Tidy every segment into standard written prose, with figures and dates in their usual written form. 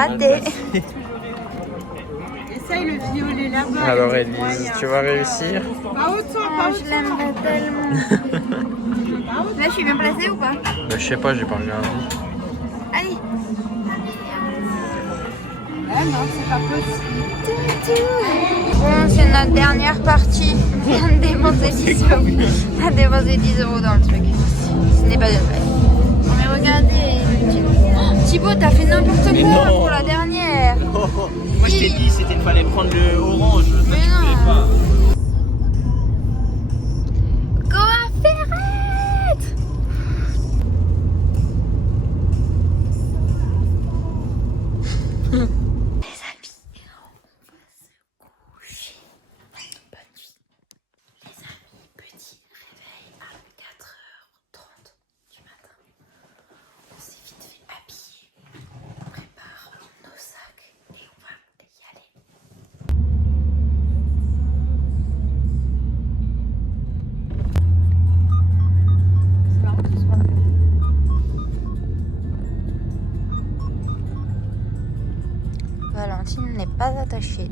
Raté. Essaye le violet là-bas. Alors Elise, tu vas réussir? Pas autant, pas Je l'aimerais tellement. Là, je suis bien placée ou pas? Je sais pas, j'ai pas regardé. Allez. Ah non, c'est pas possible. Bon, c'est notre dernière partie. On vient de dépenser 10 euros. On a dépensé 10 euros dans le truc. Ce n'est pas une blague. Mais regardez. Oh, Thibaut, t'as fait n'importe quoi non. pour la dernière. Moi je t'ai dit, c'était il fallait prendre le orange. Toi, Mais tu non. voulais pas. Go à Ferrette. Les amis, on va se coucher. Bonne nuit. Les amis, petit réveil à 4h30 du matin. On s'est vite fait habiller. On prépare nos sacs et on va y aller. C'est marrant que ce soit. Valentine n'est pas attachée.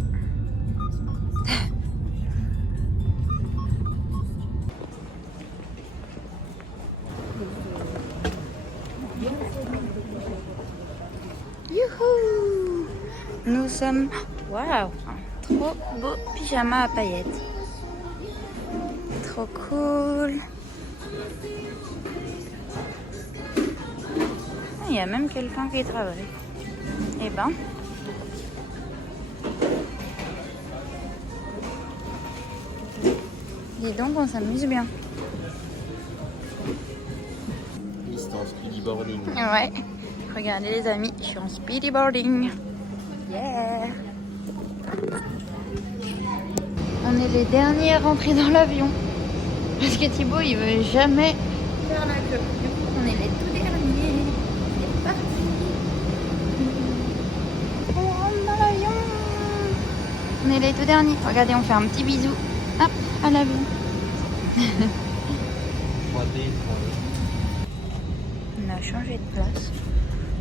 Youhou! Nous sommes... Waouh! Trop beau pyjama à paillettes. Trop cool. Il y a même quelqu'un qui travaille. Eh ben... Dis donc, on s'amuse bien. Distance speedy boarding. Ouais. Regardez les amis, je suis en speedy boarding. Yeah. On est les derniers à rentrer dans l'avion. Parce que Thibaut, il veut jamais faire la queue. Du coup, on est les tout derniers. C'est parti. On rentre dans l'avion. On est les tout derniers. Regardez, on fait un petit bisou. Hop, à l'avion. 3D. On a changé de place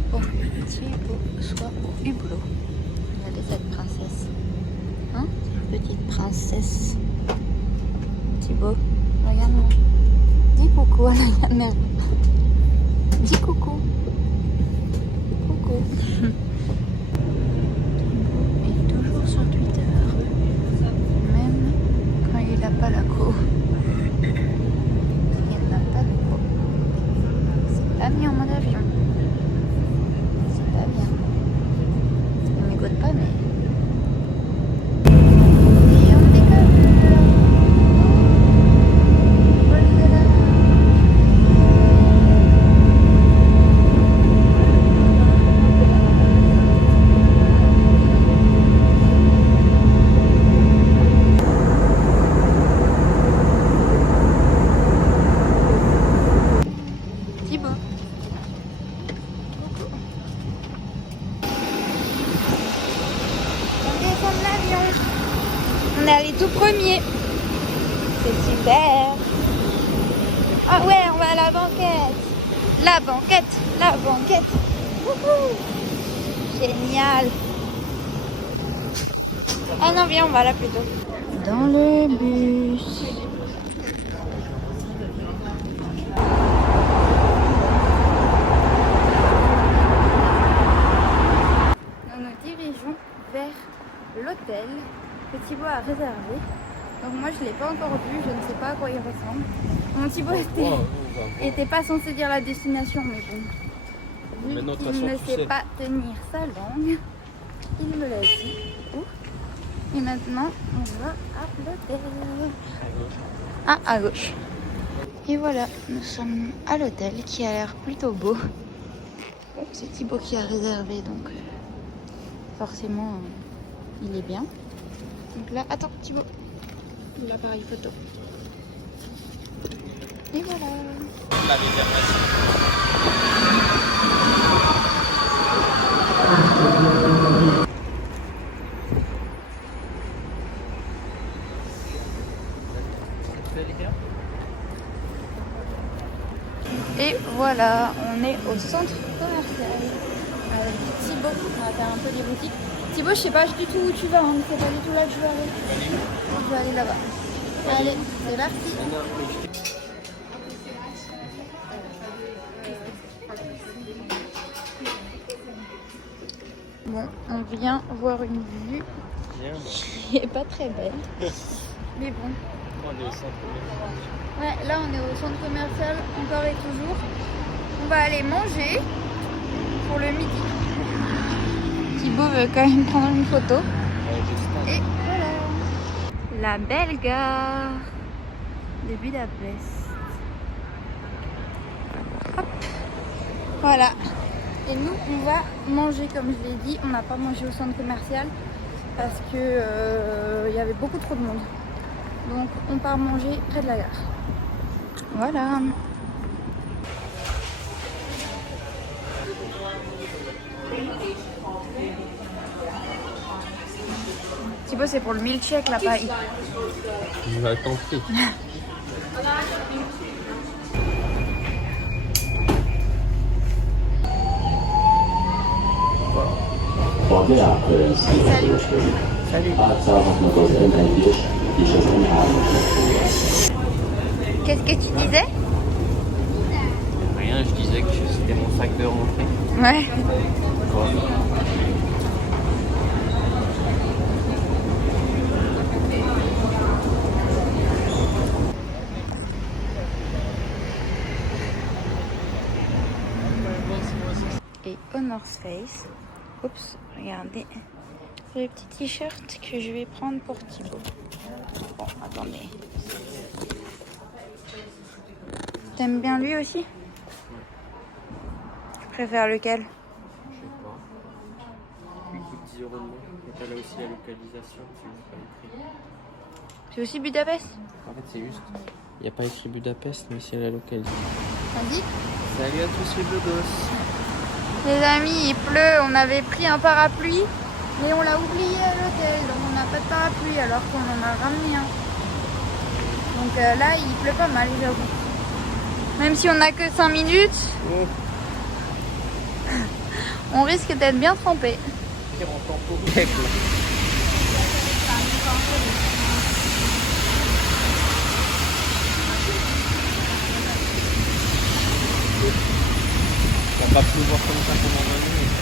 pour que Thibaut soit au hublot. Regardez cette princesse. Hein? Petite princesse. Thibaut, regarde-moi. Dis coucou à la caméra. Dis coucou. Coucou. Thibaut est toujours sur Twitter. Même quand il n'a pas la co. Il n'a pas de co. C'est pas mis en mode avion. C'est pas bien. On m'écoute pas, mais... Et on décolle. Voilà. Thibaut. Coucou. On descend de l'avion. On est allé tout premier. C'est super. Ah ouais, on va à la banquette. La banquette, la banquette. Wouhou. Génial. Ah non, viens, on va là plutôt. Dans le bus. Nous nous dirigeons vers l'hôtel que Thibaut a réservé. Donc moi je ne l'ai pas encore vu, je ne sais pas à quoi il ressemble. Mon Thibaut était pas censé dire la destination, mais bon. Vu Maintenant, de toute qu'il façon, ne tu sait sais. pas tenir sa langue, il me l'a dit. Et maintenant on va à l'hôtel. Ah, à gauche. Et voilà, nous sommes à l'hôtel qui a l'air plutôt beau. C'est Thibaut qui a réservé, donc forcément il est bien. Donc là, attends Thibaut, l'appareil photo. Et voilà. La réservation. Et voilà, on est au centre commercial. avec Thibaut, on va faire un peu des boutiques. Thibaut, je sais pas du tout où tu vas, hein. C'est pas du tout là que je veux aller. Je vais aller là-bas. Allez, c'est parti. Bon, on vient voir une vue qui est pas très belle. Mais bon. On est au centre commercial. Ouais, là on est au centre commercial encore et toujours. On va aller manger pour le midi. Thibaut veut quand même prendre une photo. Et voilà. La belle gare de Budapest. Hop. Voilà. Et nous, on va manger, comme je l'ai dit. On n'a pas mangé au centre commercial parce que y avait beaucoup trop de monde. Donc, on part manger près de la gare. Voilà. Thibaut, c'est pour le milkshake, la paille. Je vais t'en prie. Salut. Qu'est-ce que tu disais? Rien, je disais que c'était mon sac de rentrée. Ouais. Et au North Face, oups, regardez, c'est le petit t-shirt que je vais prendre pour Thibaut. Bon, attendez. T'aimes bien lui aussi? Tu préfères lequel? Je sais pas. Il coûte 10 € de moins. Et t'as là aussi la localisation, c'est juste pas les prix. C'est aussi Budapest? En fait, c'est juste. Il n'y a pas écrit Budapest, mais c'est la localisation. On dit? Salut à tous les beaux gosses. Les amis, il pleut, on avait pris un parapluie, mais on l'a oublié à l'hôtel, donc on n'a pas de parapluie alors qu'on en a ramené un. Donc là, il pleut pas mal, j'avoue. Même si on n'a que 5 minutes, on risque d'être bien trempé. On va pas pleuvoir comme ça pendant 20 minutes.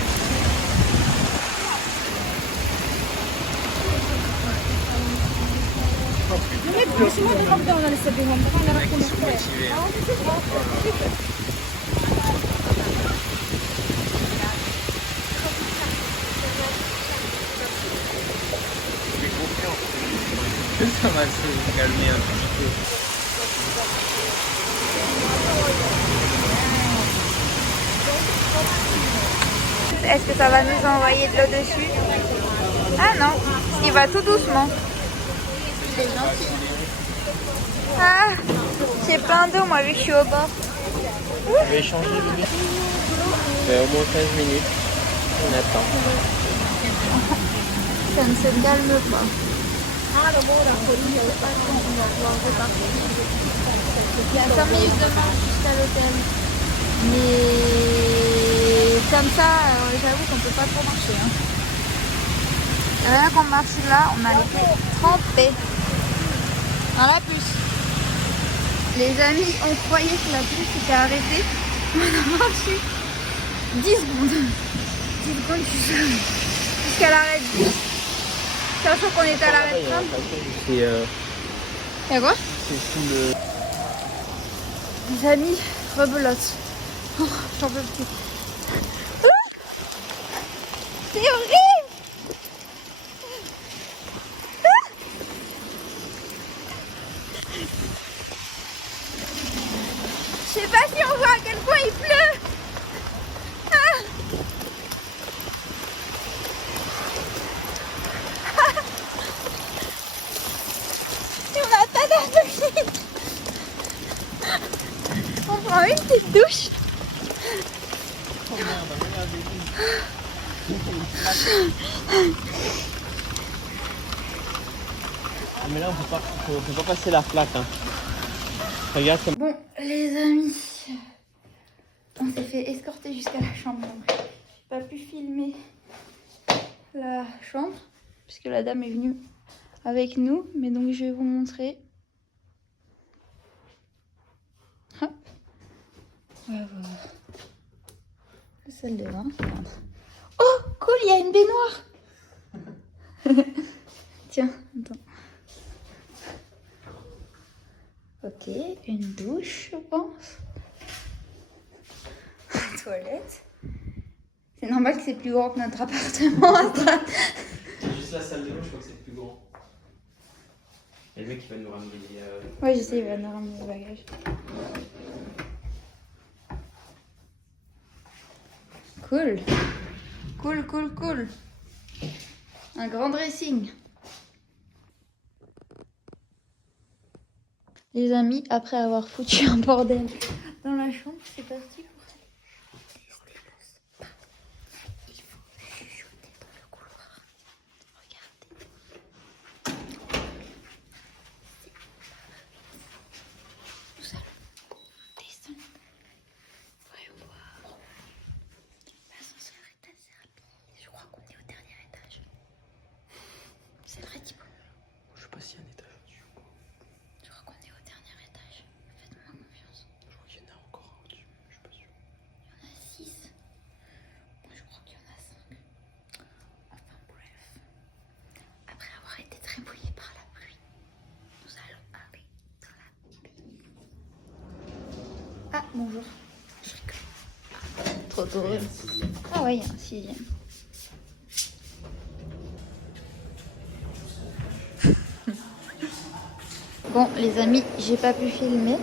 Ça va se calmer un petit peu. Est-ce que ça va nous envoyer de l'eau dessus? Ah non, il va tout doucement. C'est gentil. Ah, c'est plein d'eau, moi, vu que je suis au bord. Je vais échanger le lit. Ça fait au moins 15 minutes. On attend. Ça ne se calme pas. Il y a 5 minutes de marche jusqu'à l'hôtel. Mais comme ça, j'avoue qu'on peut pas trop marcher. Hein. Rien qu'on marche là, on a les pieds trempés. Dans la puce. Les amis, on croyait que la pluie s'était arrêtée. On a marché 10 secondes. 10 secondes jusqu'à l'arrêt de bus. Sachant qu'on était à l'arrêt de train. Y'a quoi? C'est sous le. Les amis, rebelote. Oh, j'en peux plus. C'est horrible! Je sais pas si on voit à quel point il pleut. Et on a un tas d'articles. On prend une petite douche. Oh merde, regardez-vous. Ah, mais là, on peut pas passer la flaque. Hein. Regarde comme. Bon, les amis, on s'est fait escorter jusqu'à la chambre. J'ai pas pu filmer la chambre puisque la dame est venue avec nous, mais donc je vais vous montrer. Hop. On va voir la salle de bain. Oh, cool, il y a une baignoire. Tiens, attends. Ok, une douche, je pense. Toilette. C'est normal que c'est plus grand que notre appartement. C'est juste la salle de bain, je crois que c'est plus grand. Et le mec il va nous ramener les... Ouais, je sais, il va nous ramener les bagages. Cool. Cool, cool, cool. Un grand dressing. Les amis, après avoir foutu un bordel dans la chambre, c'est parti pour aller tester le spa. Il faut chuchoter dans le couloir. Regardez. Nous allons descendre. Voyons voir. L'ascenseur est assez rapide. Je crois qu'on est au dernier étage. C'est vrai, Thibaut? Je sais pas s'il y a un étage au-dessus. Je crois qu'on est au dernier étage. Faites-moi confiance. Je crois qu'il y en a encore un au-dessus, je suis pas sûr. Il y en a 6. Moi, je crois qu'il y en a 5. Enfin bref. Après avoir été très mouillé par la pluie, nous allons aller dans la piscine. Ah, bonjour. Je rigole. Trop drôle. Ah ouais, il y a un 6e. Bon, les amis, j'ai pas pu filmer,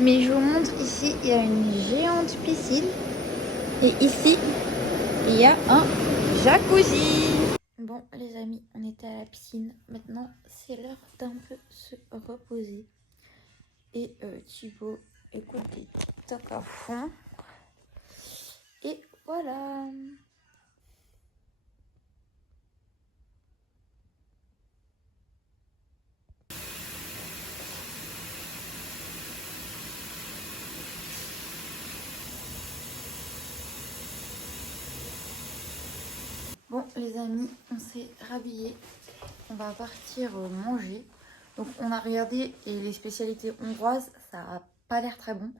mais je vous montre ici, il y a une géante piscine et ici, il y a un jacuzzi. Bon, les amis, on était à la piscine. Maintenant, c'est l'heure d'un peu se reposer. Et Thibaut écoute des TikTok à fond. Et voilà. Bon les amis, on s'est rhabillés, on va partir manger. Donc on a regardé et les spécialités hongroises, ça a pas l'air très bon.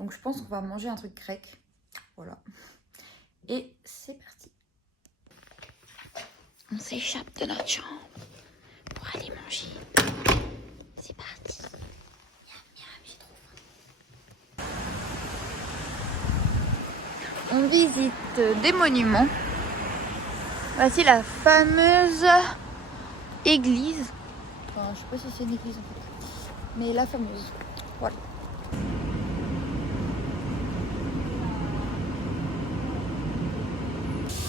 Donc je pense qu'on va manger un truc grec. Voilà. Et c'est parti. On s'échappe de notre chambre pour aller manger. C'est parti. Miam miam, j'ai trop faim. On visite des monuments. Voici la fameuse église. Enfin, je sais pas si c'est une église en fait. Mais la fameuse. Voilà.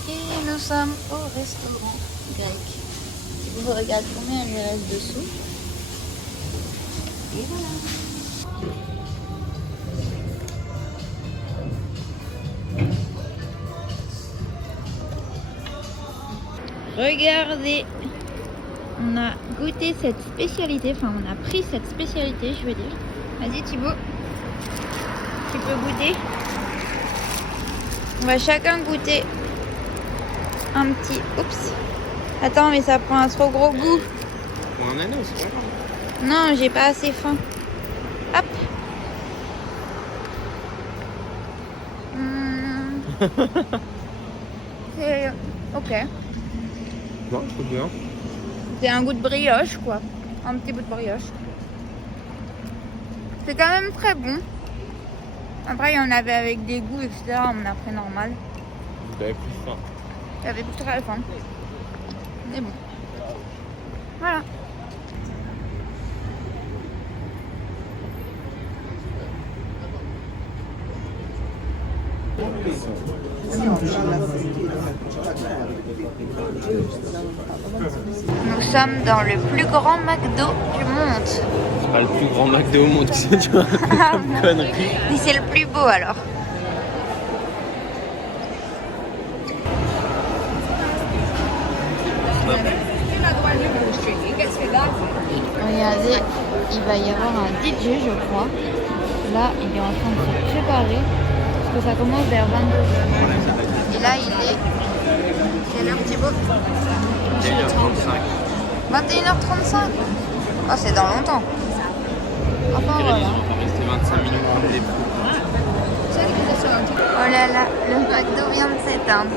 Et nous sommes au restaurant grec. Si vous regardez combien il lui reste dessous. Et voilà. Regardez, on a goûté cette spécialité, enfin on a pris cette spécialité, je veux dire. Vas-y Thibaut, tu peux goûter. On va chacun goûter un petit... Oups. Attends, mais ça prend un trop gros goût. Ou un ananas, c'est pas grave. Non, j'ai pas assez faim. Hop. Ok. Bon, je trouve bien. C'est un goût de brioche, quoi. Un petit bout de brioche. C'est quand même très bon. Après, il y en avait avec des goûts, etc. On a pris normal. Vous avez plus faim. J'avais très faim. Mais bon. Voilà. Nous sommes dans le plus grand McDo du monde. C'est pas le plus grand McDo au monde, tu vois. Une connerie. Et c'est le plus beau alors. Regardez, il va y avoir un DJ je crois. Là, il est en train de se préparer parce que ça commence vers 22h. Et là, il est... Quelle heure, Thibaut? 21h35. 21h35. Oh, c'est dans longtemps. Enfin, voilà. On va rester 25 minutes pour les poules. Oh là là, le McDo vient de s'éteindre.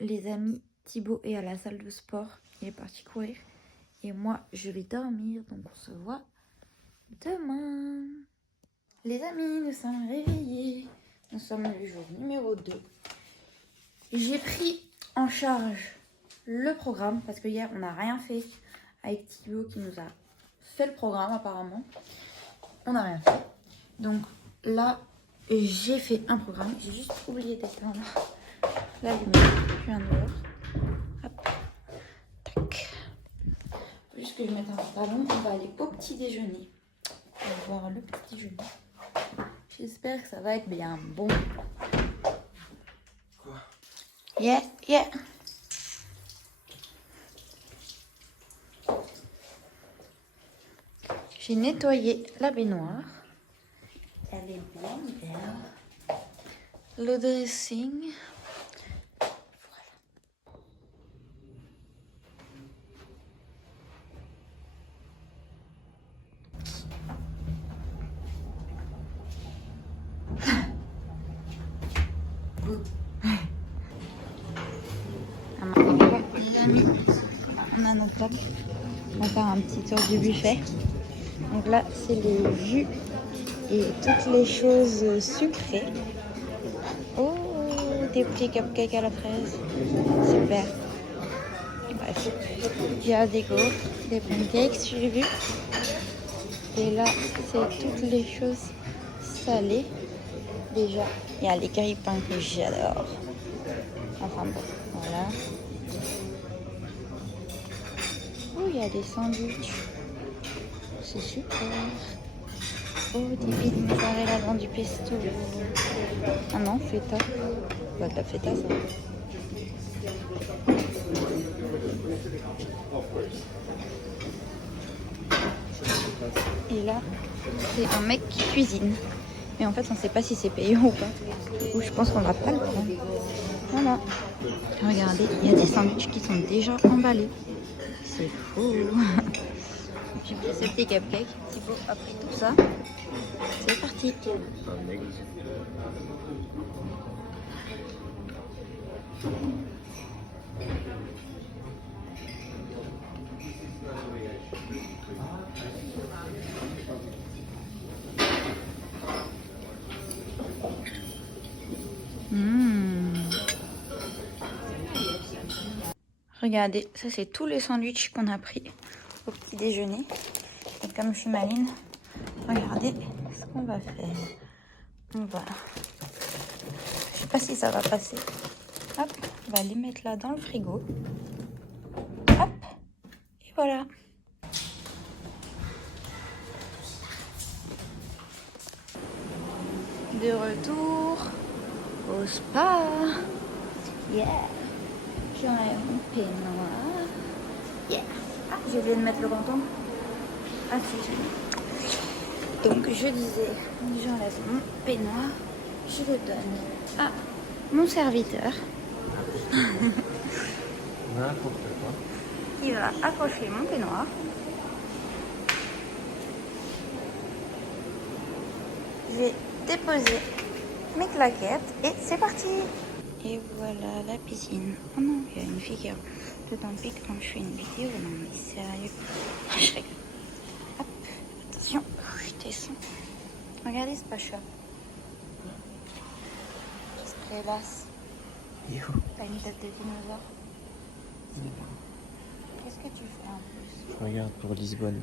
Les amis, Thibaut est à la salle de sport, il est parti courir et moi je vais dormir, donc on se voit demain. Les amis, nous sommes réveillés, nous sommes le jour numéro 2. J'ai pris en charge le programme parce que hier on n'a rien fait avec Thibaut qui nous a fait le programme apparemment. On n'a rien fait, donc là j'ai fait un programme, j'ai juste oublié d'éteindre la lumière, je viens de voir. Hop. Tac. Faut juste que je mette un pantalon. On va aller au petit déjeuner. On va voir le petit déjeuner. J'espère que ça va être bien bon. Quoi? Yeah, yeah. J'ai nettoyé la baignoire. Elle est bien. Le dressing. On a notre top. On va faire un petit tour du buffet. Donc là, c'est les jus et toutes les choses sucrées. Oh, des petits cupcakes à la fraise. Super. Bref. Il y a des gaufres, des pancakes, j'ai vu. Et là, c'est toutes les choses salées. Déjà, il y a les grille-pains que j'adore. Enfin bon, voilà. Oh, il y a des sandwichs. C'est super. Oh, des bits de mozzarella dans du pesto. Ah non, feta. Bah, de la feta, ça. Et là, c'est un mec qui cuisine. Mais en fait, on ne sait pas si c'est payant ou pas. Du coup, je pense qu'on va pas le prendre. Voilà. Regardez, il y a des sandwichs qui sont déjà emballés. C'est fou. J'ai pris ce petit cupcake. Thibaut a pris tout ça. C'est parti. Regardez, ça c'est tous les sandwichs qu'on a pris au petit déjeuner. Et comme je suis maline, regardez ce qu'on va faire. On va... Je sais pas si ça va passer. Hop, on va les mettre là dans le frigo. Hop, et voilà. De retour. au spa. Yeah. J'enlève mon peignoir. Yeah. Ah, j'ai oublié de mettre le menton. Ah si, j'ai mis. Donc je disais, j'enlève mon peignoir. Je le donne à mon serviteur. N'importe quoi. Il va accrocher mon peignoir. J'ai déposé mes claquettes et c'est parti. Et voilà la piscine. Oh non, il y a une figure de dans le pic quand je fais une vidéo. Non mais sérieux. Je rigole. Hop, attention, je descends. Regardez ce pacha. Qui se prélasse. T'as une tête de dinosaure. Qu'est-ce que tu fais en plus? Je regarde pour Lisbonne.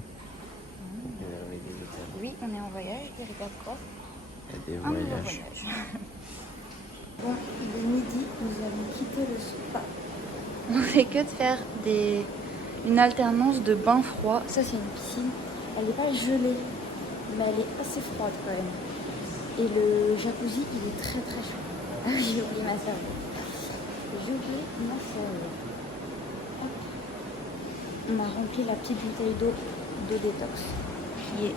Oui, on est en voyage. Il regarde quoi? Il y a des Un nouveau voyages. voyage. Bon, il est midi, nous allons quitter le spa. On fait que de faire une alternance de bain froid. Ça, c'est une piscine. Elle n'est pas gelée, mais elle est assez froide quand même. Et le jacuzzi, il est très très chaud. Ah, j'ai oublié ma serviette. J'ai oublié ma serviette. Hop. On a rempli la petite bouteille d'eau de détox qui est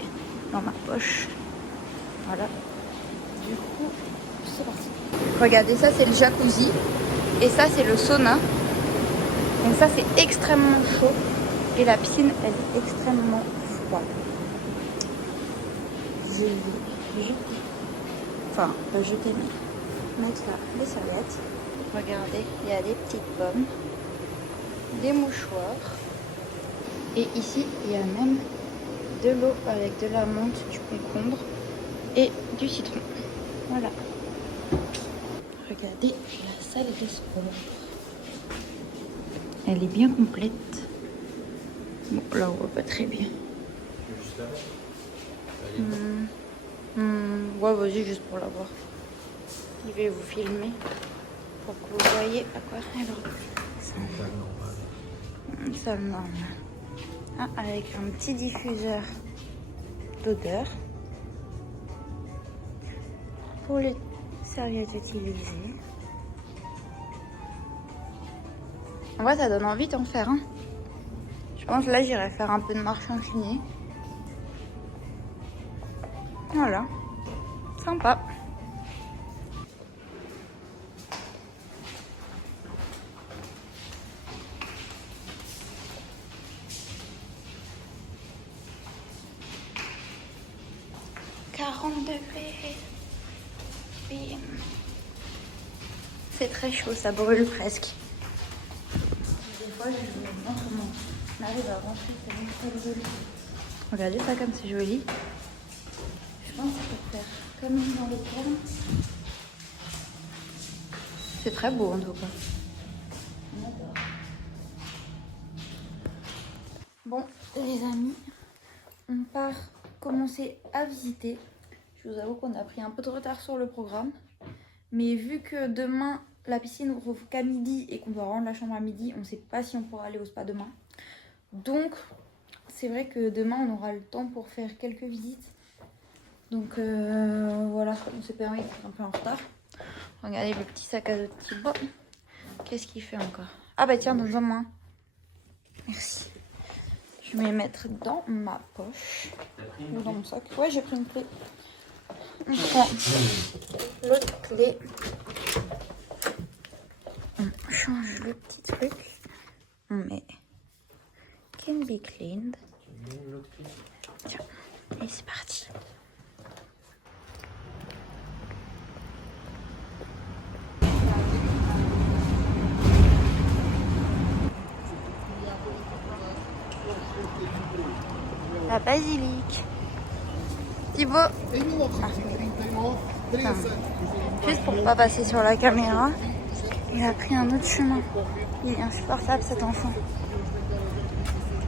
dans ma poche. Voilà. Du coup, c'est parti. Regardez, ça c'est le jacuzzi et ça c'est le sauna. Donc ça c'est extrêmement chaud et la piscine elle est extrêmement froide. Je vais jeter, enfin pas jeter mais mettre là les serviettes. Regardez, il y a des petites pommes, des mouchoirs et ici il y a même de l'eau avec de la menthe, du concombre et du citron. Voilà. Regardez la salle de sport. Elle est bien complète. Bon, là on voit pas très bien. Ouais, vas-y, juste pour la voir. Je vais vous filmer pour que vous voyez à quoi elle ressemble. Une salle normale. Ah, avec un petit diffuseur d'odeur pour les serviettes utilisées. En vrai, ça donne envie d'en faire. Hein. Je pense que là, j'irai faire un peu de marche inclinée. Voilà. Sympa. Bim. C'est très chaud, ça brûle presque. Des fois, je me demande comment on arrive à rentrer tellement joli. Regardez ça comme c'est joli. Je pense qu'il faut faire comme dans les termes. C'est très beau en tout cas. On adore. Bon, les amis, on part commencer à visiter. Je vous avoue qu'on a pris un peu de retard sur le programme. Mais vu que demain, la piscine ouvre qu'à midi et qu'on doit rendre la chambre à midi, on ne sait pas si on pourra aller au spa demain. Donc, c'est vrai que demain, on aura le temps pour faire quelques visites. Donc, voilà, on s'est permis d'être un peu en retard. Regardez le petit sac à dos de Thibaut. Qu'est-ce qu'il fait encore? Ah bah tiens, donne-moi. Merci. Je vais les mettre dans ma poche. Ou dans mon sac. Ouais, j'ai pris une clé. On prend l'autre clé. On change le petit truc. On met Can be cleaned. Tiens, et c'est parti. La basilique. Thibaut. Juste pour pas passer sur la caméra, il a pris un autre chemin. Il est insupportable cet enfant.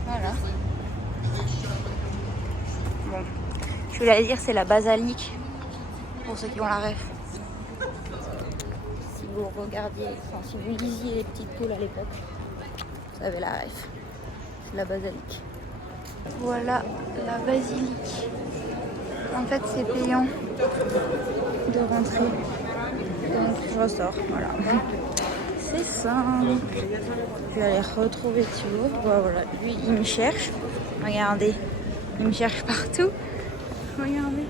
Voilà. Bon, je voulais dire c'est la basilique pour ceux qui ont la ref. Si vous regardiez, enfin si vous lisiez les petites poules à l'époque, vous avez la ref. C'est la basilique. Voilà la basilique. En fait, c'est payant de rentrer. Donc, ressort. Voilà. C'est ça. Je vais aller retrouver Thibaut. Voilà, lui, il me cherche. Regardez, il me cherche partout. Regardez.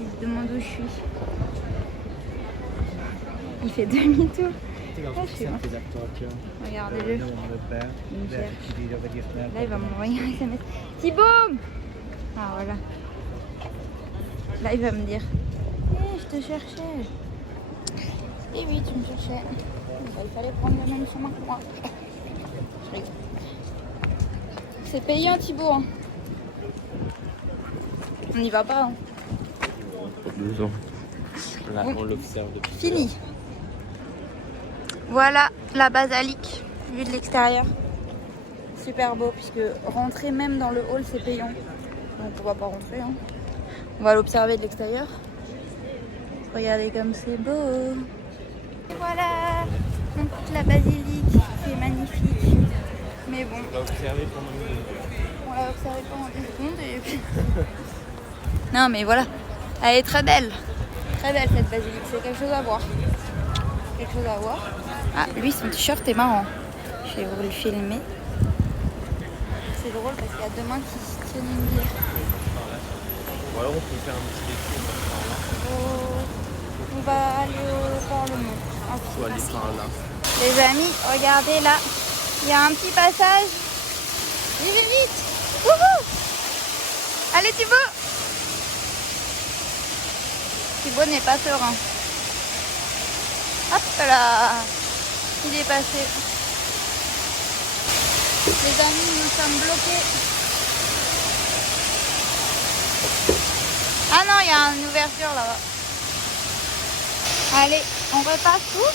Il se demande où je suis. Il fait demi-tour. Ah, je suis là. Regardez-le. Il me cherche. Là, il va m'envoyer un SMS. Thibaut! Ah, voilà. Là, il va me dire je te cherchais. Et oui, tu me cherchais. Il fallait prendre le même chemin que moi. Je rigole. C'est payant, Thibaut. Hein. On n'y va pas. Hein. 2 ans. Là, Bon. on l'observe depuis. Fini. Voilà la basilique, vue de l'extérieur. Super beau, puisque rentrer même dans le hall, c'est payant. Donc on va pas rentrer. Hein. On va l'observer de l'extérieur. Regardez comme c'est beau. Et voilà, donc la basilique, c'est magnifique. Mais bon, On l'a observé pendant 2 secondes. on l'a observé pendant 10 secondes et puis... Non mais voilà, elle est très belle. Très belle cette basilique, c'est quelque chose à voir. Quelque chose à voir. Ah, lui son t-shirt est marrant. Je vais vous le filmer. C'est drôle parce qu'il y a deux mains qui se tiennent une bière. Ou alors on peut faire un petit détour par là. On va aller au Parlement. Ou aller par là. Les amis, regardez là. Il y a un petit passage. Vite, vite. Wouhou! Allez Thibaut! Thibaut n'est pas serein. Hop là! Il est passé. Les amis, nous sommes bloqués. Ah non, il y a une ouverture là-bas. Allez, on repasse où?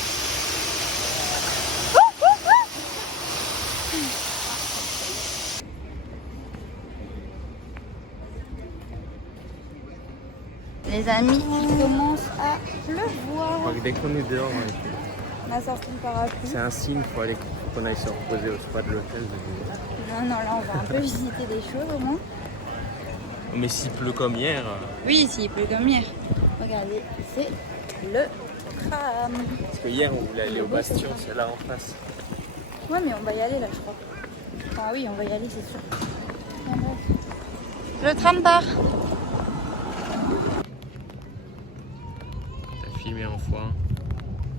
Les amis, il commence à pleuvoir. Je crois que dès qu'on est dehors, On a sorti le parapluie. c'est un signe, faut qu'on aille se reposer au spa de l'hôtel. Non, là on va un peu visiter des choses au moins. Mais s'il pleut comme hier. Oui, s'il pleut comme hier. Regardez, c'est le tram. Parce que hier on voulait aller au Bastion, c'est là en face. Ouais, mais on va y aller là, je crois. Enfin, oui, on va y aller, c'est sûr. Enfin, bref. Le tram part. T'as filmé en fois.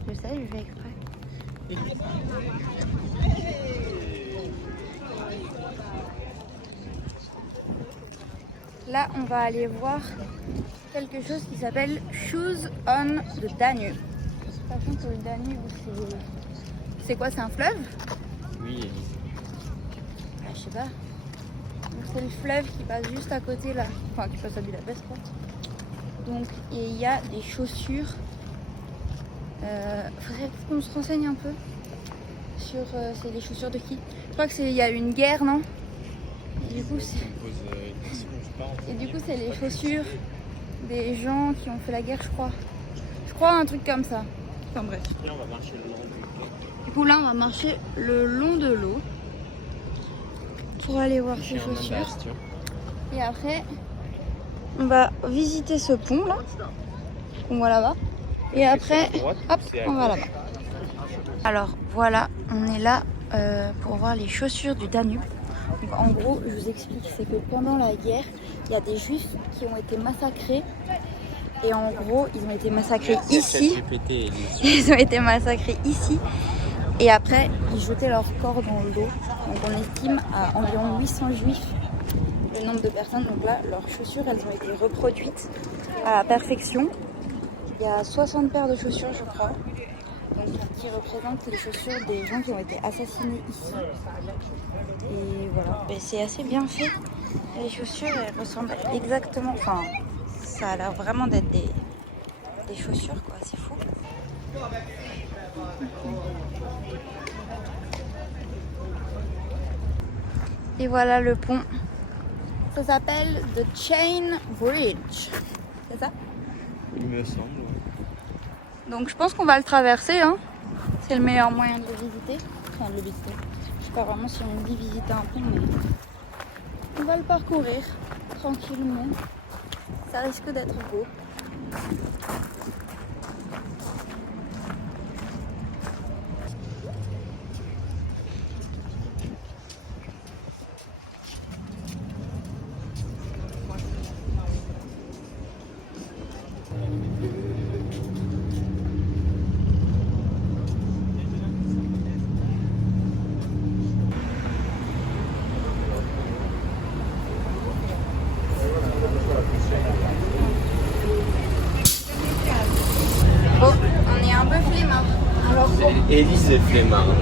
Je sais, je fais exprès. Là, on va aller voir quelque chose qui s'appelle Shoes on the Danube. Sachant que le Danube, c'est quoi? C'est un fleuve? Oui. Ah, je sais pas. Donc c'est le fleuve qui passe juste à côté là. Enfin, qui passe à Budapest, quoi. Donc, et il y a des chaussures. Faudrait qu'on se renseigne un peu sur c'est les chaussures de qui. Je crois que il y a une guerre, non? Et du coup, c'est les chaussures des gens qui ont fait la guerre, je crois. Je crois un truc comme ça. Enfin bref. Là, on va marcher le long du quai. Du coup, là, on va marcher le long de l'eau pour aller voir ces Chez un chaussures. Bastion. Et après, on va visiter ce pont là. On va là-bas. Et après, hop, on va là-bas. Alors voilà, on est là pour voir les chaussures du Danube. Donc, en gros, je vous explique, c'est que pendant la guerre, il y a des juifs qui ont été massacrés. Et en gros, ils ont été massacrés ici. Ils ont été massacrés ici. Et après, ils jetaient leur corps dans l'eau. Donc on estime à environ 800 juifs le nombre de personnes. Donc là, leurs chaussures, elles ont été reproduites à la perfection. Il y a 60 paires de chaussures, je crois, donc, qui représentent les chaussures des gens qui ont été assassinés ici. Et voilà, et c'est assez bien fait. Les chaussures, elles ressemblent exactement, enfin, ça a l'air vraiment d'être des chaussures, quoi, c'est fou. Et voilà le pont. Ça s'appelle The Chain Bridge. C'est ça? Il me semble. Donc je pense qu'on va le traverser, hein. C'est le meilleur moyen de le visiter. Enfin de le visiter. Je sais pas vraiment si on dit visiter un pont, mais on va le parcourir tranquillement. Ça risque d'être beau. Élise est flemmarde.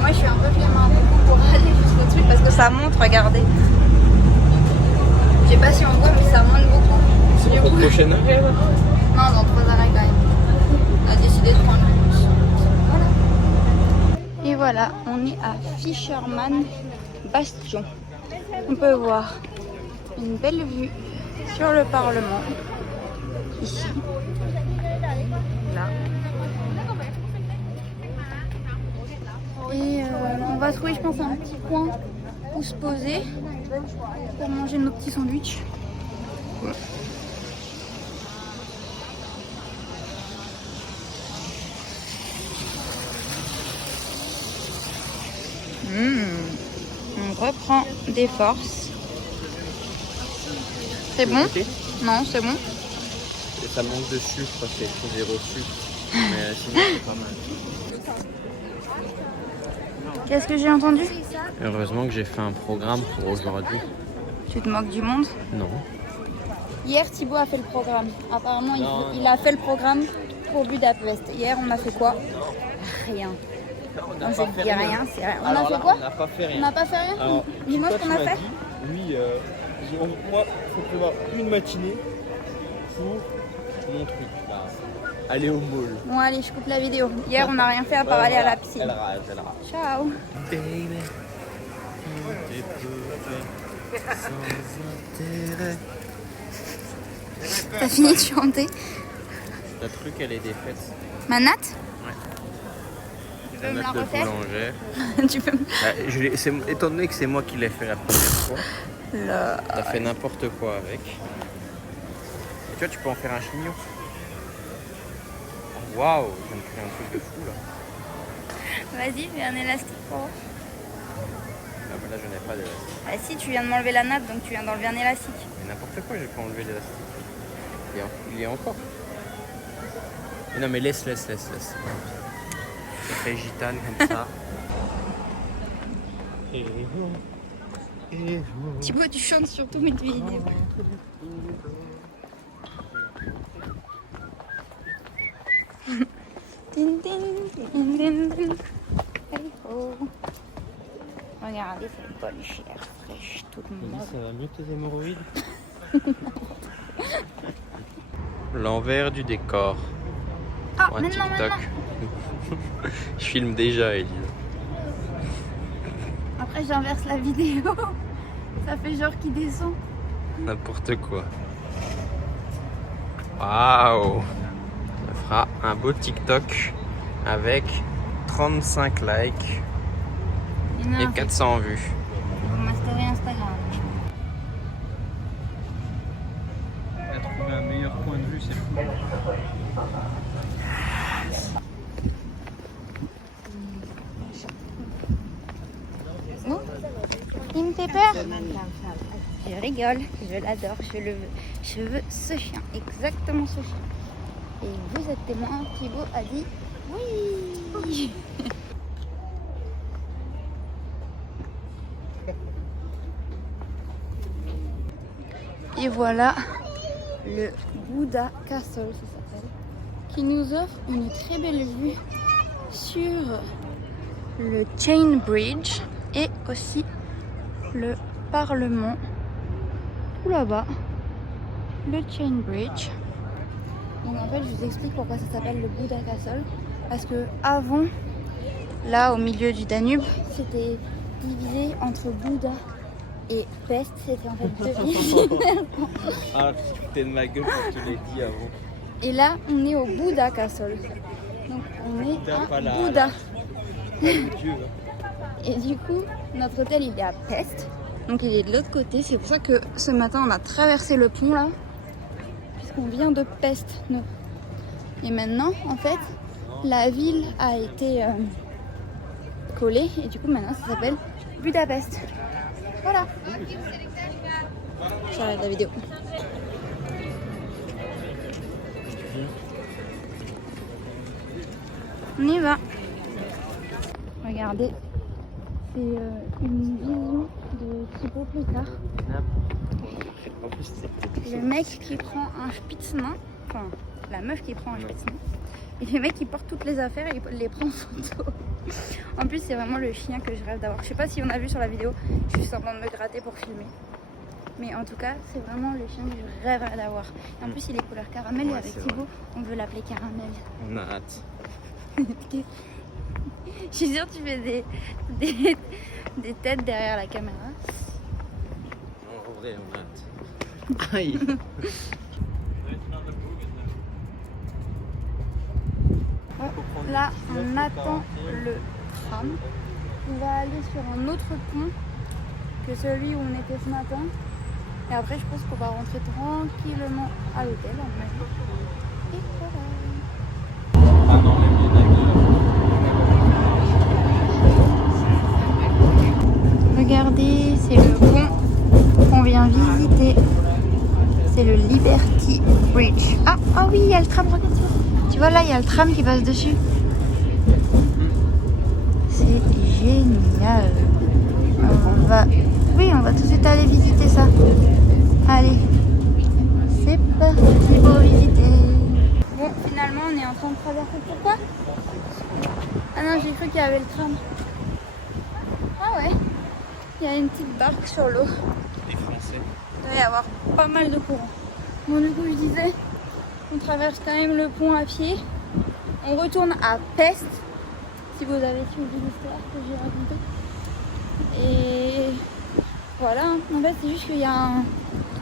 Moi, je suis un peu flemmarde pour aller jusqu'au truc parce que ça monte, regardez. Je sais pas si on voit, mais ça monte beaucoup. C'est notre prochaine arrêt là? Non, dans 3 arrêts quand même. On a décidé de prendre le bus. Voilà. Et voilà, on est à Fisherman Bastion. On peut voir une belle vue sur le Parlement. Ici. Là. Et on va trouver, je pense, un petit coin où se poser pour manger nos petits sandwichs. On reprend des forces. C'est bon? Non, c'est bon. Et ça manque de sucre, c'est 0 sucre. Mais sinon c'est pas mal. Qu'est-ce que j'ai entendu? Heureusement que j'ai fait un programme pour aujourd'hui. Tu te moques du monde? Non. Hier, Thibaut a fait le programme. Apparemment, Non. il a fait le programme pour Budapest. Hier, on a fait quoi? Rien. On On s'est dit rien, c'est rien. On a fait quoi? On n'a pas fait On rien. n'a pas fait rien? Alors, Dis-moi toi, ce qu'on tu a m'as fait. dit, oui, moi, il faut prévoir une matinée pour mon truc. Là. Aller au mall. Bon, allez, je coupe la vidéo. Hier, on n'a rien fait à part aller à la piscine. Elle rate, elle rate. Ciao. Baby, sans intérêt. T'as fini de chanter? Ta truc, elle est défaite. Ma natte? Tu peux me la Natte de refaire? boulangère. Tu peux me... Étant donné que c'est moi qui l'ai fait la première fois, Là. t'as fait n'importe quoi avec. Et tu vois, tu peux en faire un chignon. Waouh, je viens de créer un truc de fou là. Vas-y, fais un élastique pour moi. Ah, bah là, je n'ai pas d'élastique. Ah si, tu viens de m'enlever la natte, donc tu viens d'enlever un élastique. Mais n'importe quoi, j'ai pas enlevé l'élastique. Il y a encore. Mais non, mais laisse. Je fais gitane comme ça. Thibaut, tu chantes sur tous mes vidéos. Tin, tin, tin, tin, tin. Hey, oh. Regardez cette bonne chair fraîche, toute molle. Ça va mieux tes hémorroïdes? L'envers du décor. Ah, Pour un maintenant, TikTok. maintenant. Je filme déjà, Elise. Après, j'inverse la vidéo. Ça fait genre qu'il descend. N'importe quoi. Waouh! Ça fera un beau TikTok avec 35 likes et 400 vues. Pour ma story Instagram. Elle a trouvé un meilleur point de vue, c'est fou. Oh, il me fait peur. Je rigole, je l'adore, je le veux. Je veux ce chien, exactement ce chien. Et vous êtes témoin, Thibaut a dit oui. Et voilà le Buddha Castle, ça s'appelle, qui nous offre une très belle vue sur le Chain Bridge et aussi le Parlement. Tout là-bas, le Chain Bridge. Donc en fait, je vous explique pourquoi ça s'appelle le Buddha Castle. Parce que avant, là au milieu du Danube, c'était divisé entre Bouddha et Pest. C'était en fait deux villes. Ah, tu te foutais de ma gueule quand je te l'ai dit avant. Et là, on est au Buddha Castle. Donc on est Pas à là, Bouddha. Dieu. Et du coup, notre hôtel il est à Pest. Donc il est de l'autre côté. C'est pour ça que ce matin on a traversé le pont là. Puisqu'on vient de Pest, nous. Et maintenant, en fait, la ville a été collée. Et du coup, maintenant ça s'appelle Budapest. Voilà. J'arrête la vidéo. On y va. Regardez. C'est une vision de Thibaut plus tard. En plus, c'est Le mec qui prend un Spitzman, enfin la meuf qui prend un Spitzman, Et les mecs, ils portent toutes les affaires et ils les prennent en photo. En plus, c'est vraiment le chien que je rêve d'avoir. Je sais pas si on a vu sur la vidéo, je suis semblant de me gratter pour filmer. Mais en tout cas, c'est vraiment le chien que je rêverais d'avoir. Et en plus, il est couleur caramel et avec Thibaut, on veut l'appeler Caramel. On a hâte. Je suis sûre que tu fais des têtes derrière la caméra. En vrai, on a hâte. Aïe. Bon, là, on attend le tram. On va aller sur un autre pont que celui où on était ce matin. Et après, je pense qu'on va rentrer tranquillement à l'hôtel. Et voilà. Regardez, c'est le pont qu'on vient visiter. C'est le Liberty Bridge. Ah oui, il y a le tram, regarde ça. Tu vois là, il y a le tram qui passe dessus. C'est génial. On va tout de suite aller visiter ça. Allez, c'est parti pour visiter. Bon, finalement, on est en train de traverser. Pourquoi? Ah non, j'ai cru qu'il y avait le tram. Ah ouais, il y a une petite barque sur l'eau. Les Français. Il doit y avoir pas mal de courant. Bon, du coup, je disais, on traverse quand même le pont à pied. On retourne à Pest, si vous avez suivi l'histoire que j'ai racontée. Et voilà, en fait, c'est juste qu'il y a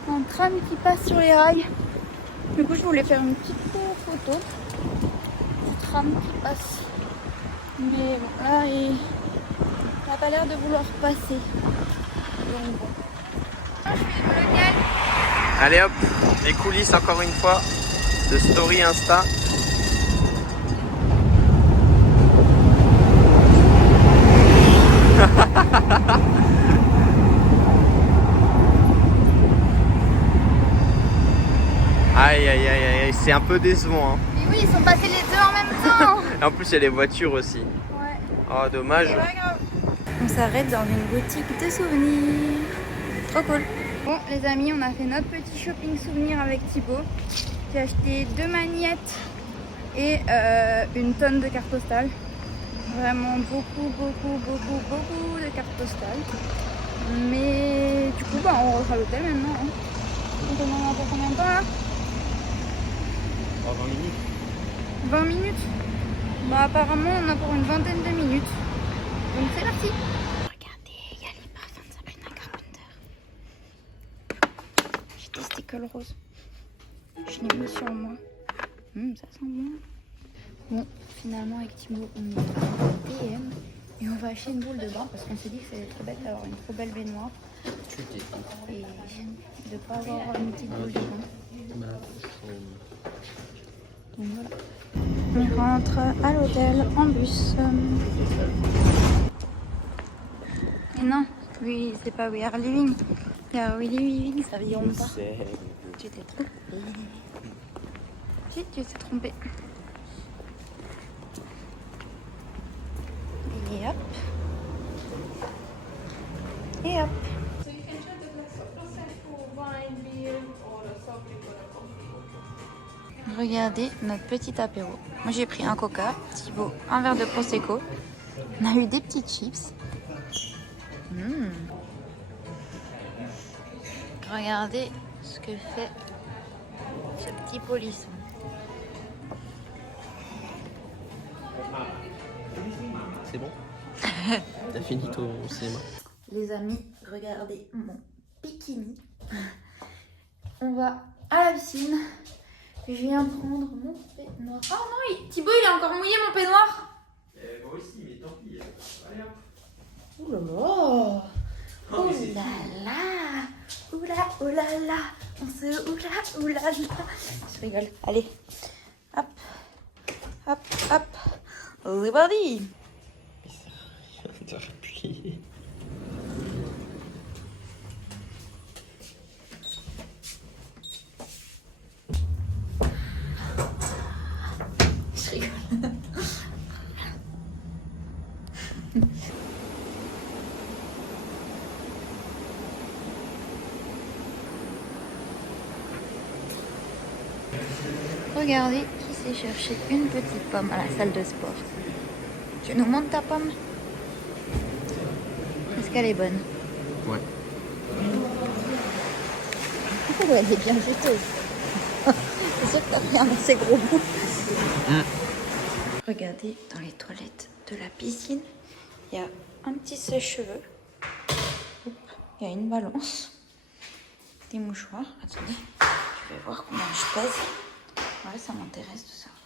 un tram qui passe sur les rails. Du coup, je voulais faire une petite photo du tram qui passe. Mais bon, là, il n'a pas l'air de vouloir passer. Donc bon. Je fais le vlog. Allez hop, les coulisses encore une fois de story Insta. Aïe aïe aïe aïe, c'est un peu décevant. Hein. Mais oui, ils sont passés les deux en même temps. Et en plus, il y a les voitures aussi. Ouais. Oh, dommage. C'est pas grave. On s'arrête dans une boutique de souvenirs. Trop cool. Bon, les amis, on a fait notre petit shopping souvenir avec Thibaut. J'ai acheté 2 magnettes et une tonne de cartes postales. Vraiment beaucoup de cartes postales. Mais du coup, on rentre à l'hôtel maintenant. Hein. On en a pour combien de temps là? 20 minutes. 20 minutes. Bah apparemment on a pour une vingtaine de minutes. Donc c'est parti. Regardez, il y a les parfums de Sabrina Carpenter. J'ai testé que le rose. Je l'ai mis sur moi. Ça sent bon. Bon, finalement avec Thibaut on est à DM et on va acheter une boule de bain parce qu'on s'est dit que c'était trop bête d'avoir une trop belle baignoire et de pas avoir une petite boule de bain. Donc voilà. On rentre à l'hôtel en bus. Et non, oui, c'est pas We Are Living. Il y a We Living, ça vient pas. Tu t'es trompé. Si, tu t'es trompé. Et hop. Et hop. Regardez notre petit apéro. Moi j'ai pris un coca, Thibaut un verre de prosecco. On a eu des petites chips. Regardez ce que fait ce petit polisson. C'est bon. T'as fini ton cinéma. Les amis, regardez mon bikini. On va à la piscine. Je viens prendre mon peignoir. Oh non, Thibaut il a encore mouillé mon peignoir. Moi aussi, mais tant pis. Allez hop. Ouh là là. Oh là là. Oula, oula là. On se oula, oula là. Je rigole. Allez. Hop. Hop, hop. C'est parti. De replier. Je rigole. Regardez qui passer chercher une petite pomme à la salle de sport. Tu nous montres ta pomme? Est-ce qu'elle est bonne? Ouais. Oh, elle est bien juteuse. C'est sûr que t'as pris un assez gros bout. Regardez dans les toilettes de la piscine, il y a un petit sèche-cheveux. Il y a une balance. Des mouchoirs. Attendez, je vais voir combien je pèse. Ouais, ça m'intéresse de savoir.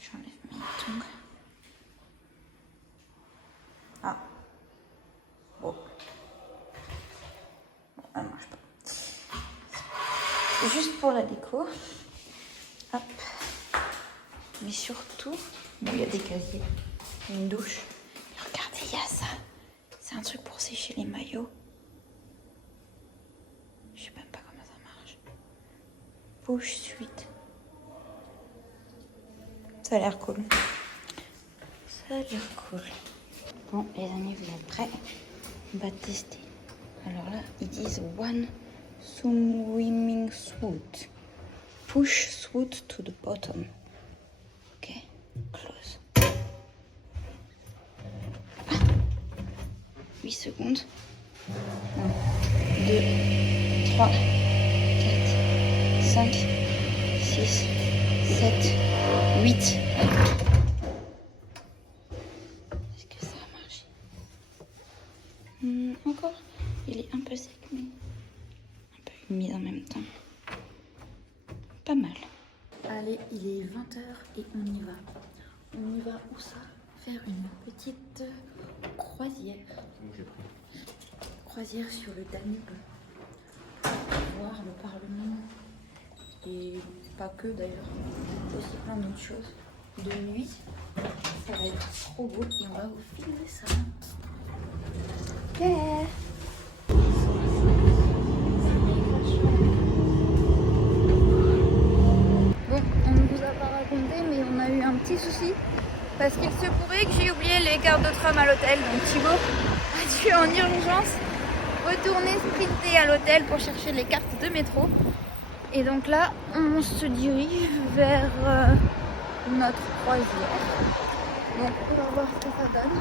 J'enlève mes tongs. Ah. Bon. Bon, elle marche pas. C'est juste pour la déco. Hop. Mais surtout, bon, il y a des casiers, une douche. Et regardez, il y a ça. C'est un truc pour sécher les maillots. Je sais même pas comment ça marche. Push suite. Ça a l'air cool. Ça a l'air cool. Bon, les amis, vous êtes prêts? On va tester. Alors là, ils disent one swimming suit. Push suit to the bottom. Ok, close. Ah, 8 secondes. 1, 2, 3, 4, 5, 6, 7, 8. Est-ce que ça a marché? Encore. Il est un peu sec, mais un peu humide en même temps. Pas mal. Allez, il est 20h et on y va. On y va où ça? Faire une petite croisière. Croisière sur le Danube. Voir le Parlement. Et pas que d'ailleurs. Aussi plein d'autres choses. De nuit. Ça va être trop beau et on va vous filmer ça. Yeah. Mais on a eu un petit souci parce qu'il se pourrait que j'ai oublié les cartes de tram à l'hôtel. Donc Thibaut a dû en urgence retourner sprinter à l'hôtel pour chercher les cartes de métro. Et donc là, on se dirige vers notre croisière. Donc on va voir ce que ça donne.